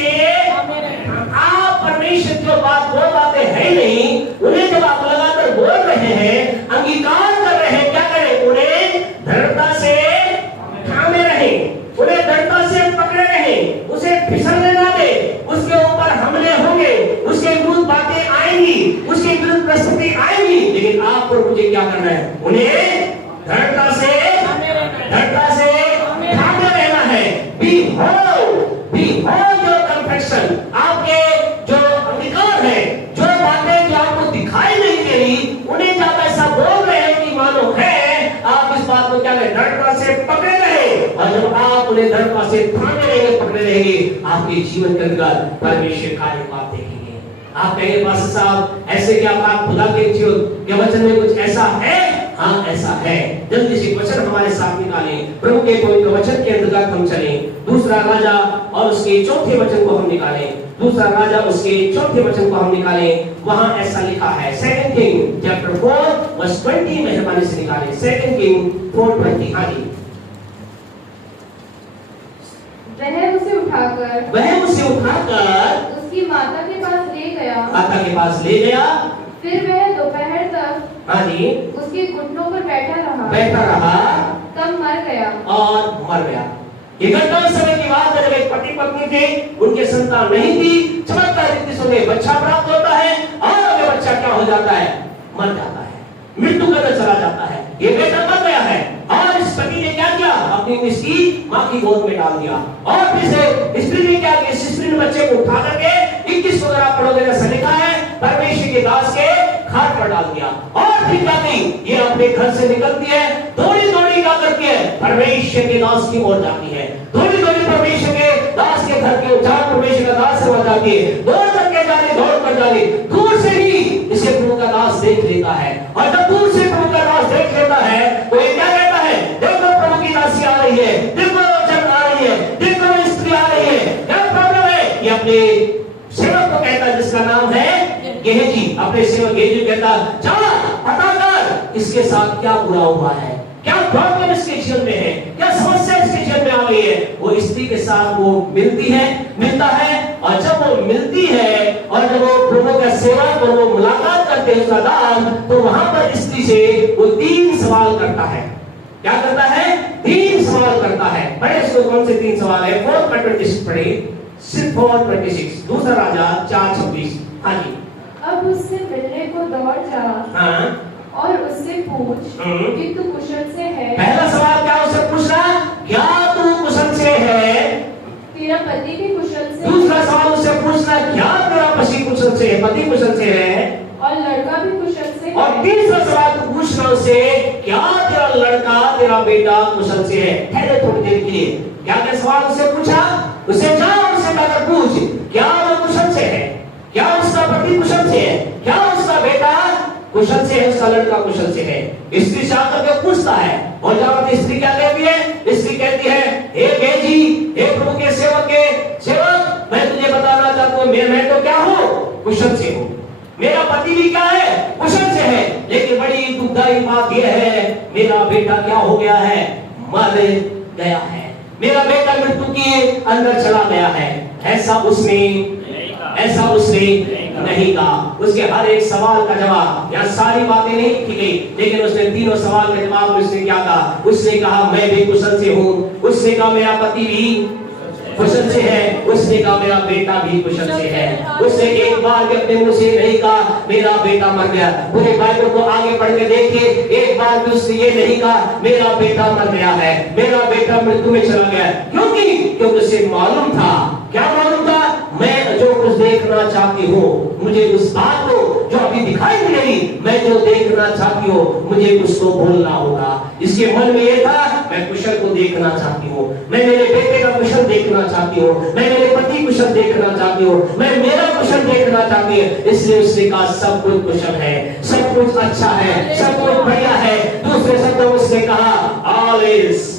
आप परमेश्वर जो बात वो बातें है नहीं उन्हें जब आप लगातार बोल रहे हैं, अंगीकार कर रहे हैं, क्या करें? उन्हें दृढ़ता से थामे रहे, उन्हें दृढ़ता से पकड़े रहे, उसे फिसलने ना दे। उसके ऊपर हमले होंगे, उसके विरुद्ध बातें आएंगी, उसके विरुद्ध परिस्थिति आएंगी, लेकिन आपको मुझे क्या करना है? उन्हें दृढ़ता से थामे रहना है। Be hold your confession, आपके जो अंगीकार है, जो बातें जो आपको दिखाई नहीं दे रही, उन्हें जब ऐसा बोल रहे हैं कि मानो है, आप इस बात को क्या करें? दृढ़ता से पकड़े रहे। और जब आप उन्हें दृढ़ता से थामे रहेंगे, पकड़े रहेंगे, आपके जीवन के अंदर परमेश्वर कार्य को आप देखेंगे। आप कहेंगे पास्टर साहब ऐसे क्या आप खुदा के जीवन के वचन में कुछ ऐसा है? हाँ ऐसा है। जल्दी से वचन हमारे साथ निकालें, प्रभु के पवित्र वचन के अंतर्गत हम चलें। दूसरा राजा और उसके चौथे वचन को हम निकालें, दूसरा राजा उसके चौथे वचन को हम निकालें। वहां ऐसा लिखा है 2 किंग चैप्टर 4 वर्स 20, मेहरबानी से निकालें 2 किंग 4:20। हाँ जी। वह उसे उठाकर उसकी माता के पास ले गया, फिर वह दोपहर तक हाँ जी उसके घुटनों पर बैठा रहा, तब मर गया। ये घटना उस समय की बात है जब एक पति पत्नी थे, उनके संतान नहीं थी, चमत्कार रीति से उन्हें बच्चा प्राप्त होता है, और ये बच्चा क्या हो जाता है? मर जाता है, मृत्यु कर चला जाता है। ये बेटा मर गया है, और इस पति ने क्या किया? अपनी इसकी माँ की गोद में डाल दिया, और फिर से स्त्री ने क्या किया? स्त्री ने बच्चे को उठा करके 21 वगैरह आप पढ़ोगे जैसा लिखा है, परमेश्वर के दास के खाट पर डाल दिया। और फिर क्या की? ये अपने घर से निकलती है, दौड़ी दौड़ी क्या करती है? परमेश्वर के दास की ओर जाती है, दौड़ी दौड़ी परमेश्वर के दास के घर के जहां परमेश्वर का दास सेवा जाती है, दौड़ करके जाने, दौड़ कर जाने, दूर से ही इसे प्रभु का दास देख लेता है। और जब दूर से प्रभु का दास देख लेता है तो ये क्या कहता है? देखो प्रभु की दासी आ रही है, देखो जन आ रही है, देखो स्त्री आ रही है, क्या प्रॉब्लम है? ये अपने सेवक को कहता है जिसका नाम है गेहजी, अपने सेवक गेहजी कहता जा पता कर इसके साथ क्या बुरा हुआ है, क्या प्रॉब्लम इसके जीवन में है, क्या समस्या इसके जीवन में आ गई है, वो स्त्री के साथ वो मिलता है और जब वो मिलती है और जब वो प्रभु का सेवक और वो मुलाकात करते हैं उसका दान, तो वहां पर स्त्री से वो 3 सवाल करता है। क्या करता है? 3 सवाल करता है। बड़े इसको कौन से 3 सवाल है? 4:26 पढ़े, सिर्फ 4:26, दूसरा राजा 4:26। हाँ जी। अब उससे मिलने को दौड़ जा, हाँ, और उससे पूछ कि तू कुशल से है। पहला सवाल क्या उससे पूछना? क्या तू कुशल से है? तेरा पति भी कुशल से। दूसरा सवाल उससे पूछना, क्या तेरा पति कुशल से है, पति कुशल से है? और लड़का भी कुशल से। और तीसरा सवाल तू पूछना उससे, क्या तेरा लड़का, तेरा बेटा कुशल से है? ठहरे थोड़ी देर के लिए। क्या क्या सवाल उससे पूछा? उससे जाओ उससे पहले पूछ, क्या वो कुशल से है, क्या उसका पति कुशल से है, क्या उसका बेटा कुशल से है, उसका लड़का कुशल से है। स्त्री से आकर के पूछता है और जब स्त्री क्या कहती है? स्त्री कहती है, हे बेजी, हे प्रभु के सेवक, मैं तुझे बताना चाहता हूँ, मैं तो क्या हूँ? कुशल से हूँ। मेरा पति भी क्या है? कुशल से है। लेकिन बड़ी दुखदायी बात यह है, मेरा बेटा क्या हो गया है? मर गया है। मेरा बेटा मृत्यु के अंदर चला गया है। ऐसा उसने नहीं कहा। उसके हर एक सवाल का जवाब, या सारी बातें नहीं की गई, लेकिन उसने तीनों सवाल का जवाब उसने क्या कहा? उसने कहा मैं भी कुशल से हूँ। उसने कहा मेरा पति भी कुशल से है। उसने कहा मेरा बेटा भी कुशल से है। उसने एक बार भी अपने मुंह से नहीं कहा मेरा बेटा मर गया। पूरे बाइबल को आगे पढ़ के देखिए, एक बार भी उसने ये नहीं कहा मेरा बेटा मर गया है, मेरा बेटा मृत्यु में चला गया। क्योंकि उसे मालूम था, क्या मालूम था? मैं जो कुछ देखना चाहती हूँ, मुझे उस बात को जो अभी दिखाई नहीं रही, मैं जो देखना चाहती हूँ, मुझे उसको बोलना होगा। इसके मन में ये था, मैं कुशल को देखना चाहती हूँ, मैं मेरे बेटे का कुशल देखना चाहती हूँ, मैं मेरे पति कुशल देखना चाहती हूँ, मैं मेरा कुशल देखना चाहती हूँ। इसलिए उसने कहा सब कुछ कुशल है, सब कुछ अच्छा है, सब कुछ बढ़िया है। दूसरे शब्दों में उसने कहा ऑल इज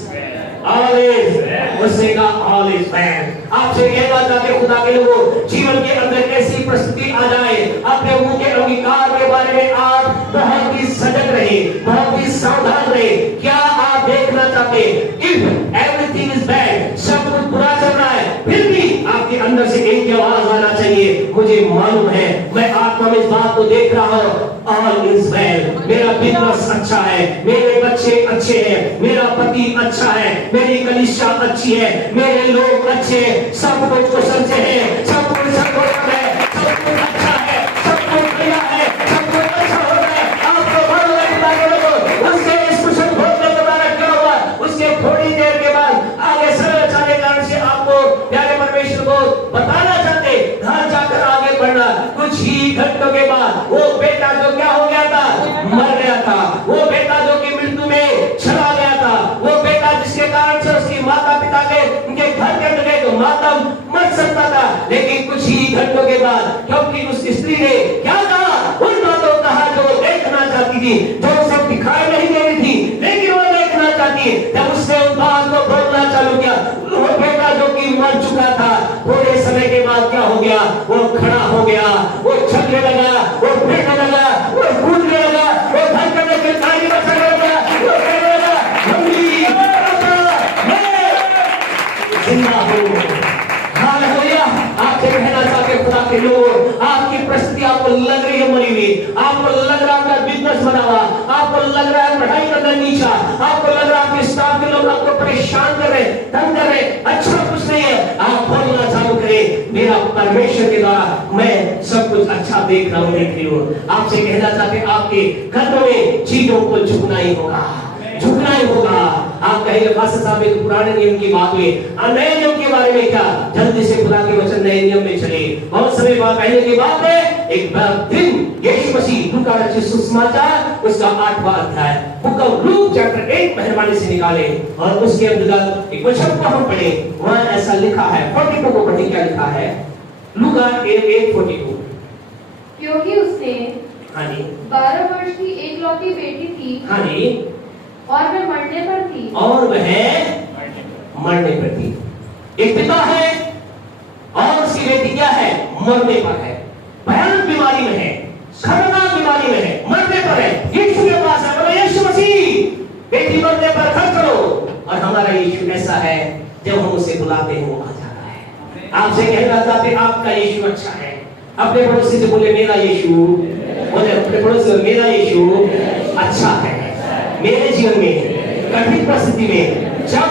उसने कहा ऑल इज वेल। आपसे कहना चाहते खुदा के लोगों, जीवन के अंदर कैसी परिस्थिति आ जाए, अपने मुंह के अंगीकार के बारे में आप बहुत ही सजग रहे, बहुत ही सावधान रहे। क्या आप देखना चाहते? इफ एवरीथिंग इज बैड, सब कुछ बुरा चल रहा है, फिर भी आपके अंदर से एक ही आवाज आना चाहिए, मुझे मालूम है, मैं आत्मा में इस बात को देख रहा हूँ, ऑल इज वेल। मेरा बिजनेस अच्छा है, मेरे बच्चे अच्छे हैं, मेरा पति अच्छा है, मेरी कलीसिया अच्छी है, मेरे लोग अच्छे हैं, सब कुछ कुशल से है, सब कुछ सकुशल है, सब कुछ अच्छा है, सब कुछ बढ़िया है, सब कुछ अच्छा हो रहा है। आपको मालूम है खुदा के लोगों, उसके इस कुशल भोग के द्वारा क्या हुआ? उसके थोड़ी देर के बाद आगे सरल चलने कारण से आपको प्यारे परमेश्वर को बताना चाहते, घर जाकर आगे बढ़ना। कुछ ही घंटों के बाद वो बेटा जो क्या हो गया था? मर गया था। वो बेटा जो कि मृत्यु में चला गया था, वो बेटा जिसके कारण से उसकी माता पिता के उनके घर के अंदर तो माता मर सकता था, लेकिन कुछ ही घंटों के बाद, क्योंकि उस स्त्री ने क्या कहा? उन बातों कहा जो वो देखना चाहती थी, जो सब दिखाई नहीं दे रही थी, लेकिन वो देखना चाहती है। जब उसने उन बात को बोलना चालू किया, वो बेटा जो कि मर चुका था, थोड़े समय के बाद क्या हो गया? वो खड़ा हो गया, वो चलने लगा, वो बैठने लगा, वो कूदने लगा, वो घर करने के ताली बजाने लगा, वो कहने लगा मम्मी जिंदा हूँ। हालेलुया। आपसे कहना चाहते खुदा के लोग, आपकी परिस्थिति आपको लग रही है मरी हुई, आपको लग रहा है बिजनेस बना हुआ, आपको लग रहा है पढ़ाई करना नीचा, आपको लग रहा है आपके स्टाफ के लोग आपको परेशान कर रहे, तंग कर रहे, अच्छा कुछ नहीं है। आप बोलना चालू करें, मेरा परमेश्वर के द्वारा मैं सब कुछ अच्छा देख रहा हूँ, देख रही हूँ। आपसे कहना चाहते आपके कदमों में चीजों को झुकना ही होगा, झुकना ही होगा। आप कहेंगे पास्टर साहब एक पुराने नियम की बात हुई, नए नियम के बारे में क्या? जल्दी से खुदा के वचन नए नियम में चले। बहुत समय बाद पहले की बात है, एक दिन यीशु मसीह लूका रचित सुसमाचार उसका 8वां अध्याय, बुक ऑफ लूक चैप्टर 8 मेहरबानी से निकाले और उसके अंतर्गत एक वचन को हम पढ़े। वहां ऐसा लिखा है, 42 को पढ़े, क्या लिखा है? लूका 8:42। क्योंकि उसने हाँ जी 12 वर्ष की एकलौती बेटी थी, हाँ जी, और वह मरने पर थी, और वह मरने पर थी। एक पिता है और उसकी बेटी क्या है? मरने पर है, भयानक बीमारी में है, खतरनाक बीमारी में है, मरने पर है। यीशु के पास है, बोले यीशु मसीह बेटी मरने पर खर्च करो। और हमारा यीशु ऐसा है, जब हम उसे बुलाते हैं वो आ जाता है। आपसे कहना चाहते आपका यीशु अच्छा है। अपने पड़ोसी से बोले मेरा यीशु, बोले अपने पड़ोसी से मेरा यीशु अच्छा है। मेरे जीवन में कठिन परिस्थिति में जब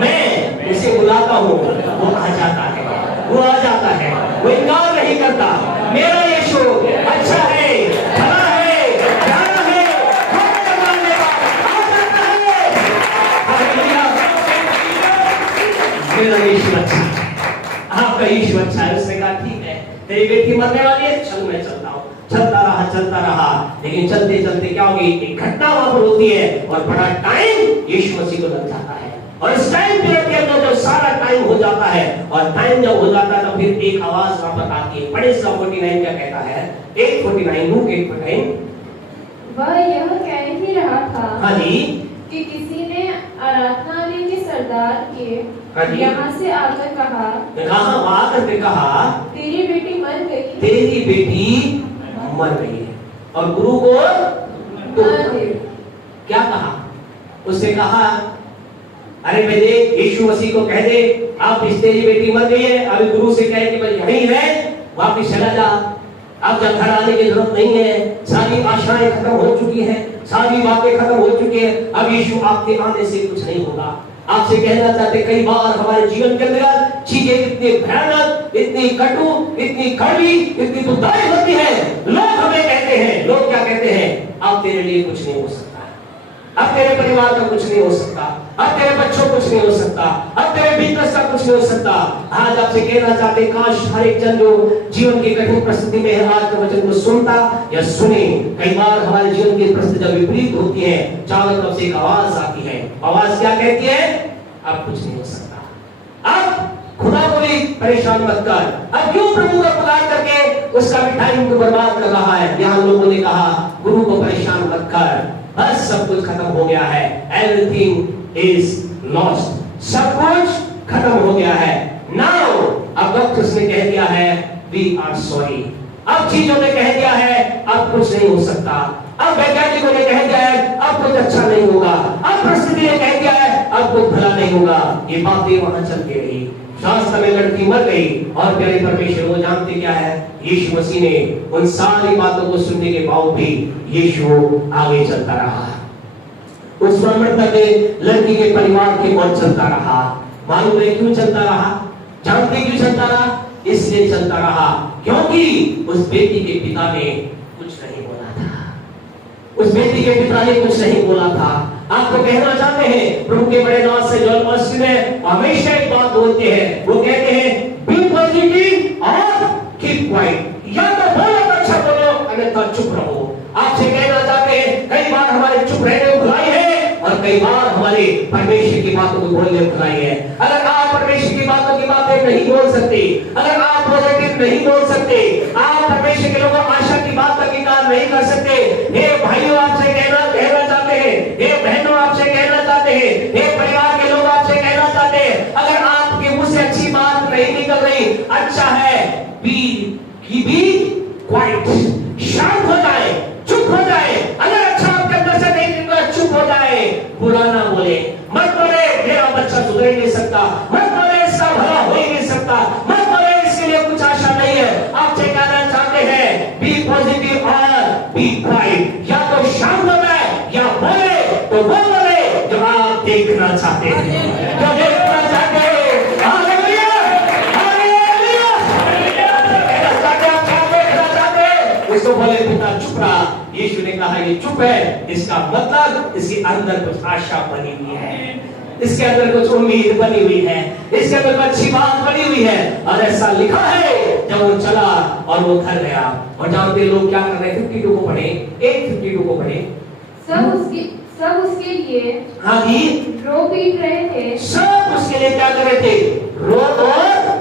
मैं उसे बुलाता हूँ वो आ जाता है, वो आ जाता है, वो इनकार नहीं करता। मेरा यीशु अच्छा है, भला है, प्यारा है, मेरा यीशु अच्छा है। आपका यीशु अच्छा है। उसने कहा ठीक है, तेरी बेटी मरने वाली है, चल मैं चलता हूँ। चलता रहा, लेकिन चलते चलते क्या होगी, एक घटना वहां पर होती है और बड़ा टाइम यीशु मसीह को लग जाता है। और इस टाइम पीरियड के अंदर जब सारा टाइम हो जाता है, और टाइम जब हो जाता है तो फिर एक आवाज वहां पर आती है। पढ़े 49 क्या कहता है, 8:49, लूक 8:49। वह यह कह ही रहा था हाँ जी, कि किसी ने आराधनालय के सरदार हाँ जी। के यहाँ से आकर कहा, वहां आकर के कहा तेरी बेटी मर गई। तेरी बेटी मर गई है। और गुरु को क्या कहा, उसने कहा अरे बेटे यीशु मसीह को कह दे आप तेरी बेटी मर गई है। अभी गुरु से कहे कि भाई यही है, वापिस चला जा, अब जब घर आने की जरूरत नहीं है, सारी आशाएं खत्म हो चुकी हैं, सारी बातें खत्म हो चुकी है, अब यीशु आपके आने से कुछ नहीं होगा। आपसे कहना चाहते कई बार हमारे जीवन के अंदर चीजें इतनी भयानक, इतनी कटु, इतनी कड़वी, इतनी दुखदायी होती है। लोग हमें कहते हैं, लोग क्या कहते हैं, अब तेरे लिए कुछ नहीं हो सकता, अब तेरे परिवार का कुछ नहीं हो सकता, अब तेरे बच्चों कुछ नहीं हो सकता, अब तेरे बिजनेस का कुछ नहीं हो सकता। आज आपसे कहना चाहते काश हर एक जन जो जीवन की कठिन परिस्थिति में है आज के वचन को सुनता या सुने। कई बार हमारे जीवन की परिस्थिति जब विपरीत होती है, चारों तरफ से एक आवाज आती है। आवाज क्या कहती है, अब कुछ नहीं हो सकता, अब खुदा को भी परेशान मत कर, अब क्यों प्रभु का पुकार करके उसका भी टाइम को बर्बाद कर रहा है। यहाँ लोगों ने कहा गुरु को परेशान मत कर, बस सब कुछ खत्म हो गया है, एवरीथिंग इज लॉस्ट, सब कुछ खत्म हो गया है। नाउ अब डॉक्टर्स ने कह दिया है वी आर सॉरी, अब चीजों ने कह दिया है अब कुछ नहीं हो सकता, अब वैज्ञानिकों ने कह दिया है अब कुछ अच्छा नहीं होगा, अब परिस्थिति ने कह दिया है अब कुछ भला नहीं होगा। ये बातें वहां चलती रही, शास्त्र में लड़की मर गई। और प्यारे परमेश्वर वो जानते क्या है, यीशु मसीह ने उन सारी बातों को सुनने के बाद भी यीशु आगे चलता रहा, उस मरता के लड़की के परिवार की ओर चलता रहा। मालूम है क्यों चलता रहा, जानते क्यों चलता रहा, इसलिए चलता रहा क्योंकि उस बेटी के पिता ने कुछ नहीं बोला था, उस बेटी के पिता ने कुछ नहीं बोला था। आपको कहना चाहते हैं प्रभु के बड़े नाम से जॉन ऑस्टिन में हमेशा एक बात बोलते हैं, वो कहते हैं बी पॉजिटिव और कीप क्वाइट, या तो बोलो तो अच्छा बोलो अन्यथा चुप रहो। आपसे कहना चाहते हैं कई बार हमारे चुप रहने को भलाई है और कई बार हमारे परमेश्वर की बातों को बोलने को भलाई है। अगर आप परमेश्वर की बातों की बातें नहीं बोल सकते, अगर आप पॉजिटिव नहीं बोल सकते, आप परमेश्वर के लोगों आशा की बात का अंगीकार नहीं कर सकते, हे भाइयों आपसे कहना चाहते हैं, हे बहनों आपसे कहना चाहते हैं, हे परिवार के लोग आपसे कहना चाहते हैं, अगर आपके मुंह से अच्छी बात नहीं निकल रही, अच्छा है बी क्वाइट, शांत हो जाए, चुप हो जाए। अगर अच्छा आपके अंदर से नहीं निकला चुप हो जाए, बुरा ना बोले, मत बोले मेरा बच्चा सुधर नहीं सकता, मत बोले इसका भला हो ही नहीं सकता, मत बोले इसके लिए कुछ आशा नहीं है। आपसे कहना चाहते हैं बी पॉजिटिव और बी क्वाइट, या तो शांत हो जाए या बोले तो वो बोले जो आप देखना चाहते हैं, जो देखना चाहते हैं। हालेलुया, हालेलुया, उसको बोले पिता चुप रहा। यीशु ने कहा ये चुप है, इसका मतलब इसके अंदर कुछ आशा बनी हुई है, इसके अंदर कुछ उम्मीद बनी हुई है, इसके अंदर कुछ अच्छी बात बनी हुई है। और ऐसा लिखा है जब वो चला और वो घर गया। और जानते लोग क्या कर रहे, 52 को पढ़े, 8:52 को पढ़े, सब उसके लिए हाँ जी रो पीट रहे थे, सब उसके लिए क्या कर रहे थे, रो और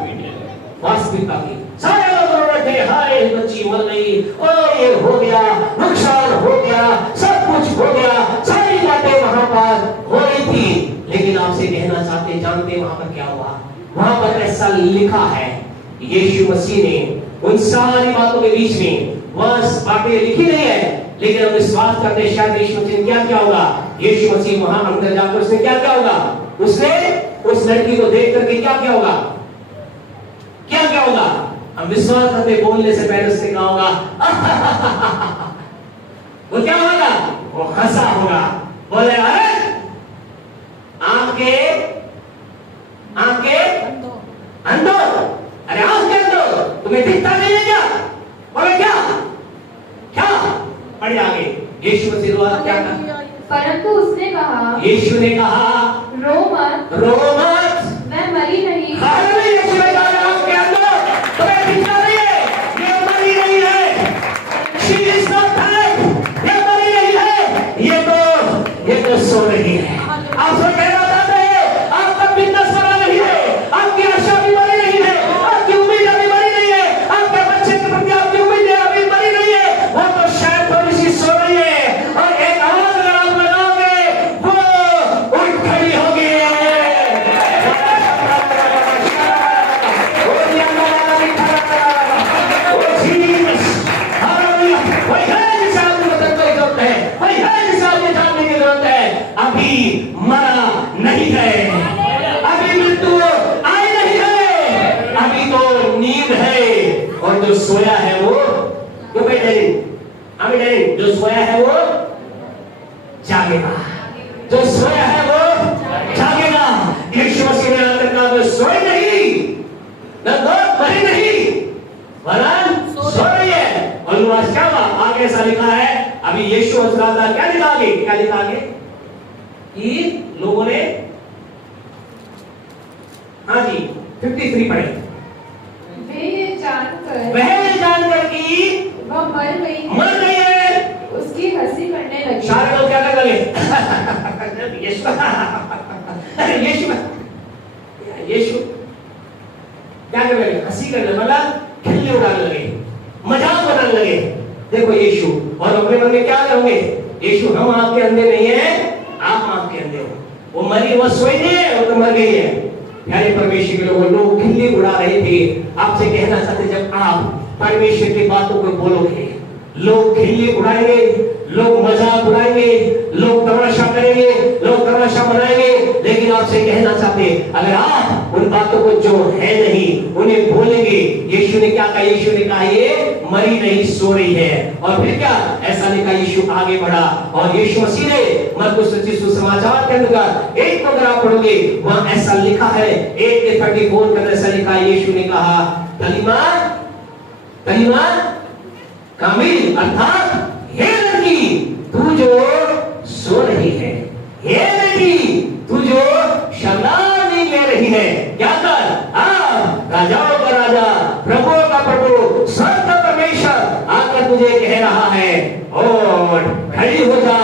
वास्तविकता की। सारे लोग रो रहे थे, हाय बच्ची मर गई, ओ ये हो गया, नुकसान हो गया, सब कुछ हो गया, सारी बातें वहां पर हो रही थी। लेकिन आपसे कहना चाहते, जानते वहां पर क्या हुआ, वहां पर ऐसा लिखा है यीशु मसीह ने उन सारी बातों के बीच में वह बातें लिखी नहीं है, लेकिन हम विश्वास करते शायद यीशु मसीह क्या होगा, यीशु मसीह वहां अंदर जाकर उसने क्या किया होगा? उसने उस लड़की को देख करके क्या किया होगा? क्या क्या होगा? हम विश्वास करते बोलने से पहले उसने कहा होगा वो क्या होगा? वो हंसा होगा, बोले अरे आंखें अंधो, अरे आंख के अंधो, तुम्हें दिखता नहीं है क्या? बोले क्या क्या? पढ़िए आगे। यीशु मसीह द्वारा क्या कहा? परंतु उसने कहा, यीशु ने कहा रो मत, मैं मरी नहीं। हालेलुया। यीशु ने कहा आंख के अंधो, तुम्हें दिखता नहीं है, ये मरी नहीं है, she is not dead, ये मरी नहीं है, ये तो सो रही है। आप सब कहना चाहते हैं आपका बिजनेस मरा नहीं है, आपकी आशा भी मरी नहीं है, आपकी उम्मीद अभी मरी नहीं है, आपके बच्चे के प्रति आपकी उम्मीद अभी मरी नहीं है, वो तो शायद थोड़ी सी सो रही है और एक आवाज अगर आप लगाओगे वो उठ खड़ी होगी। अभी मरा नहीं है, अभी मृत्यु आई नहीं है, अभी तो नींद है और जो सोया है वो क्यों बैठे? जो सोया है वो जागेगा, जो सोया है वो जागेगा। यीशु मसीह ने आकर कहा सोए नहीं, न मरी नहीं, वरन सो रही है। और आज क्या हुआ? आगे ऐसा लिखा है, अभी यीशु हजराता क्या लिखा आगे? क्या लिखा आगे? कि लोगों ने, हाँ जी 53 पढ़े, वे ये जानकर कि वह मर गई है, उसकी हंसी करने लगे। सारे लोग क्या कर लगे? यीशु क्या करने लगे? हंसी करने, मतलब खिल्ली उड़ाने लगे, मजाक बनाने लगे। देखो यीशु, और अपने मन में क्या करोगे? यीशु हम आपके अंधे नहीं है, आप आपके अंधे हो। वो मरी, वो सोई नहीं है, वो तो मर गई है। प्यारे परमेश्वर के लोग खिल्ली उड़ा रहे थे। आपसे कहना चाहते, जब आप परमेश्वर की बातों को बोलोगे, लोग खिल्ली उड़ाएंगे, लोग मजाक उड़ाएंगे, लोग तमाशा करेंगे, लोग तमाशा बनाएंगे, लेकिन आपसे कहना चाहते, अगर आप उन बातों को जो है नहीं उन्हें बोलेंगे, यीशु ने क्या कहा? यीशु ने कहा ये मरी नहीं, सो रही है। और फिर क्या ऐसा लिखा? यीशु आगे बढ़ा और यीशु मसीह ने मरकुस रचित सुसमाचार के अंदर एक को अगर आप पढ़ोगे, वहां ऐसा लिखा है 1:34 के अंदर ऐसा लिखा है, यीशु ने कहा कलीमा कामिल, अर्थात हे लड़की तू जो सो रही है, हे बेटी तू जो शर्माने ले रही है, क्या कर? राजाओं का राजा, प्रभुओं का प्रभु, स्वर्ग का परमेश्वर आकर तुझे कह रहा है और खड़ी हो जा,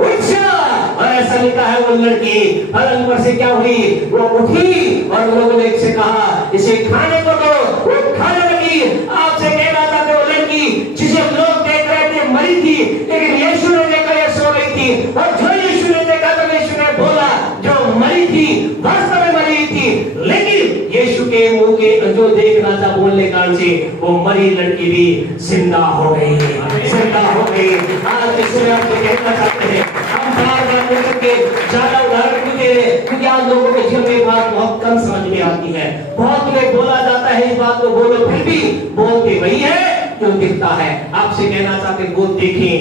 उठ जा। और ऐसा लिखा है वो लड़की पलंग पर से क्या हुई? वो उठी और लोगों ने इससे कहा इसे खाने को दो, वो खाने लगी। आपसे कहना चाहते हो लड़की जिसे लोग देख रहे थे मरी थी, लेकिन यीशु ने देखा ये सो रही थी, और जो यीशु ने देखा तो यीशु ने बोला जो मरी थी वास्तव में मरी थी, लेकिन यीशु के मुंह के जो देखना था बोलने कारण से वो मरी लड़की भी जिंदा हो गई, जिंदा हो गई। आज इसमें आपको कहना चाहते हैं, हम बार-बार बोल के ज्यादा उदाहरण क्यों दे रहे? क्योंकि आज लोगों के जीवन में बात बहुत कम समझ में आती है। बहुत लोग बोला जाता है इस बात को बोलो, फिर भी बोलते वही है जो दिखता है। आपसे कहना चाहते वो देखें,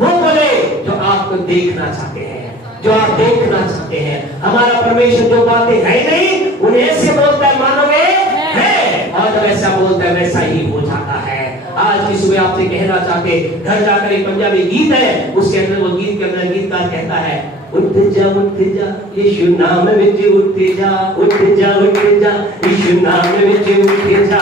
वो बोले जो आपको देखना चाहते हैं, जो आप देखना चाहते हैं। हमारा परमेश्वर जो बातें है नहीं उन्हें ऐसे बोलता है मानोगे है, और जब ऐसा बोलता है वैसा ही हो जाता है। आज की सुबह आपसे कहना चाहते, घर जाकर एक पंजाबी गीत है, उसके अंदर वो गीत के अंदर गीतकार कहता है उठ जा यीशु नाम विच उठ जा, उठ जा यीशु नाम विच उठ जा।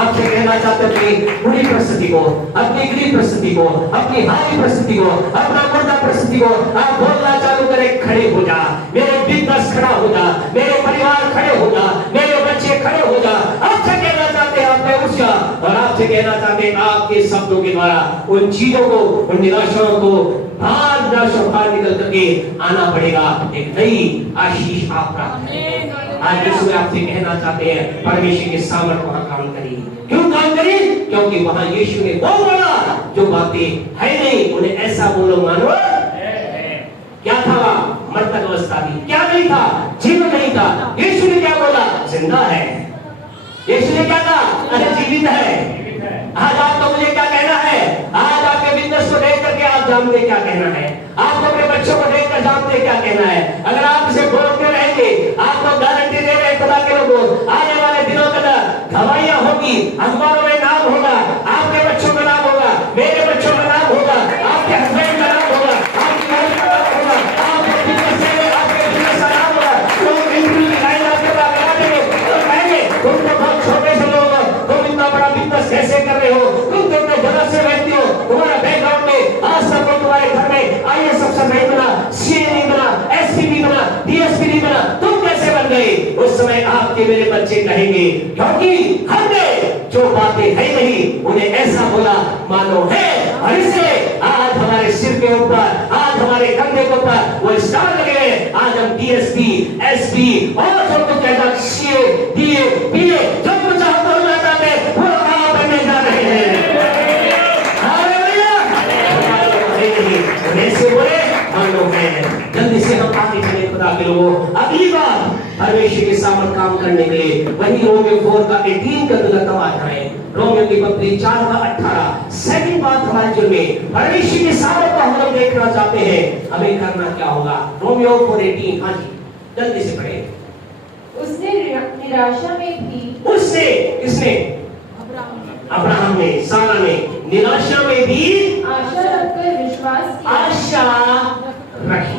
आपसे कहना चाहते थे पूरी परिस्थिति को, अपनी गरीब परिस्थिति को, अपनी हारी परिस्थिति को, अपना मुर्दा परिस्थिति को आप बोलना चालू करें, खड़े हो जा, मेरे बिजनेस खड़ा हो जा, मेरे परिवार खड़े हो जा, मेरे बच्चे खड़े हो जा। आपसे कहना चाहते हैं आप उठ जा, और आपसे कहना चाहते हैं आपके शब्दों के द्वारा उन चीजों को, उन निराशाओं को बाहर निकल करके आना पड़ेगा, एक नई आशीष आप प्राप्त करेंगे। आज सुबह आपसे कहना चाहते हैं परमेश्वर के सामर्थ्य वहां काम करिए। क्यों काम करिए? क्योंकि वहां यीशु ने वो बोला जो बातें है नहीं उन्हें ऐसा बोलो मानो क्या था वहां? मृतक अवस्था थी। क्या नहीं था? जीवन नहीं था। यीशु ने क्या बोला? जिंदा है। यीशु ने क्या कहा? अरे जीवित है। आज आपको मुझे क्या कहना है? आज आपके बिजनेस को देख करके आप जानते क्या कहना है, आपको अपने बच्चों को देखकर जानते क्या कहना है। अगर आप इसे बोलते रहेंगे, आपको गारंटी दे रहे खुदा के लोगों, आने वाले दिनों के अंदर दवाइयां होगी, अखबारों में नाम होगा, आपके बच्चों का नाम होगा, मेरे बच्चों का नाम होगा, आपके हस्बैंड का नाम होगा, आपकी वाइफ का नाम होगा, आपके बिजनेस का नाम होगा। लोग इंटरव्यू की लाइन आपके पास लगा देंगे, तो कहेंगे तुम तो बहुत छोटे से लोग हो, तुम इतना बड़ा बिजनेस कैसे कर रहे हो, तुम तो इतने जगह से रहती हो, तुम्हारा बैकग्राउंड में आज तक तुम्हारे घर में आईएएस अफसर नहीं बना, सीए नहीं बना, एसपी नहीं बना, डीएसपी नहीं बना, तुम कैसे बन गए? उस समय आपके मेरे बच्चे कहेंगे क्योंकि हमने जो बातें है नहीं उन्हें ऐसा बोला मानो है। और इसलिए आज हमारे सिर के ऊपर, आज हमारे कंधे के ऊपर वो स्टार लगे हैं। आज हम डीएसपी, एसपी और जो कुछ कहता सीए, डीए, पीए जो कुछ हम बोलना चाहते हैं वो काम करने जा रहे हैं। ऐसे बोले मानो है। जल्दी से हम आगे चले खुदा के लोगों। अगली बार परमेश्वर के सामने काम करने के लिए वही रोमियो 4 का 18 का तब आ जाए। रोमियो की पत्री 4 का 18। सेकंड बात हमारे जीवन में परमेश्वर के सामने को हम देखना चाहते हैं, हमें करना क्या होगा? रोमियो 4:18। हाँ जी, जल्दी से पढ़े। उसने निराशा में भी, उससे किसने? अब्राहम ने, सारा ने निराशा में भी आशा रखकर विश्वास किया। आशा रखी।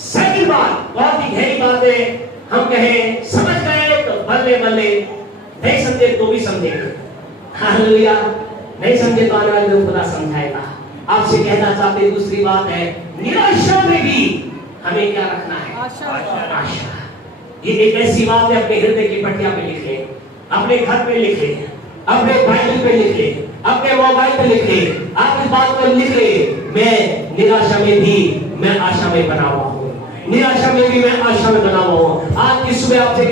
सेकंड बात बहुत ही गहरी बात है, हम कहें समझ गए तो बल्ले बल्ले, नहीं समझे तो भी समझेंगे। हालेलुया। नहीं समझे तो आने वाले दिन खुदा समझाएगा। आपसे कहना चाहते दूसरी बात है, निराशा में भी हमें क्या रखना है? आशा। ये एक ऐसी बात है, अपने हृदय की पट्टिया पे लिख ले, अपने घर पे लिख ले, अपने बाइबल पे लिख ले, अपने मोबाइल पे लिख ले, आपकी बात को लिख ले। मैं निराशा में भी मैं आशा में बना हुआ हूँ, निराशा में भी मैं आशा में बना हुआ हूँ। आज की सुबह आपसे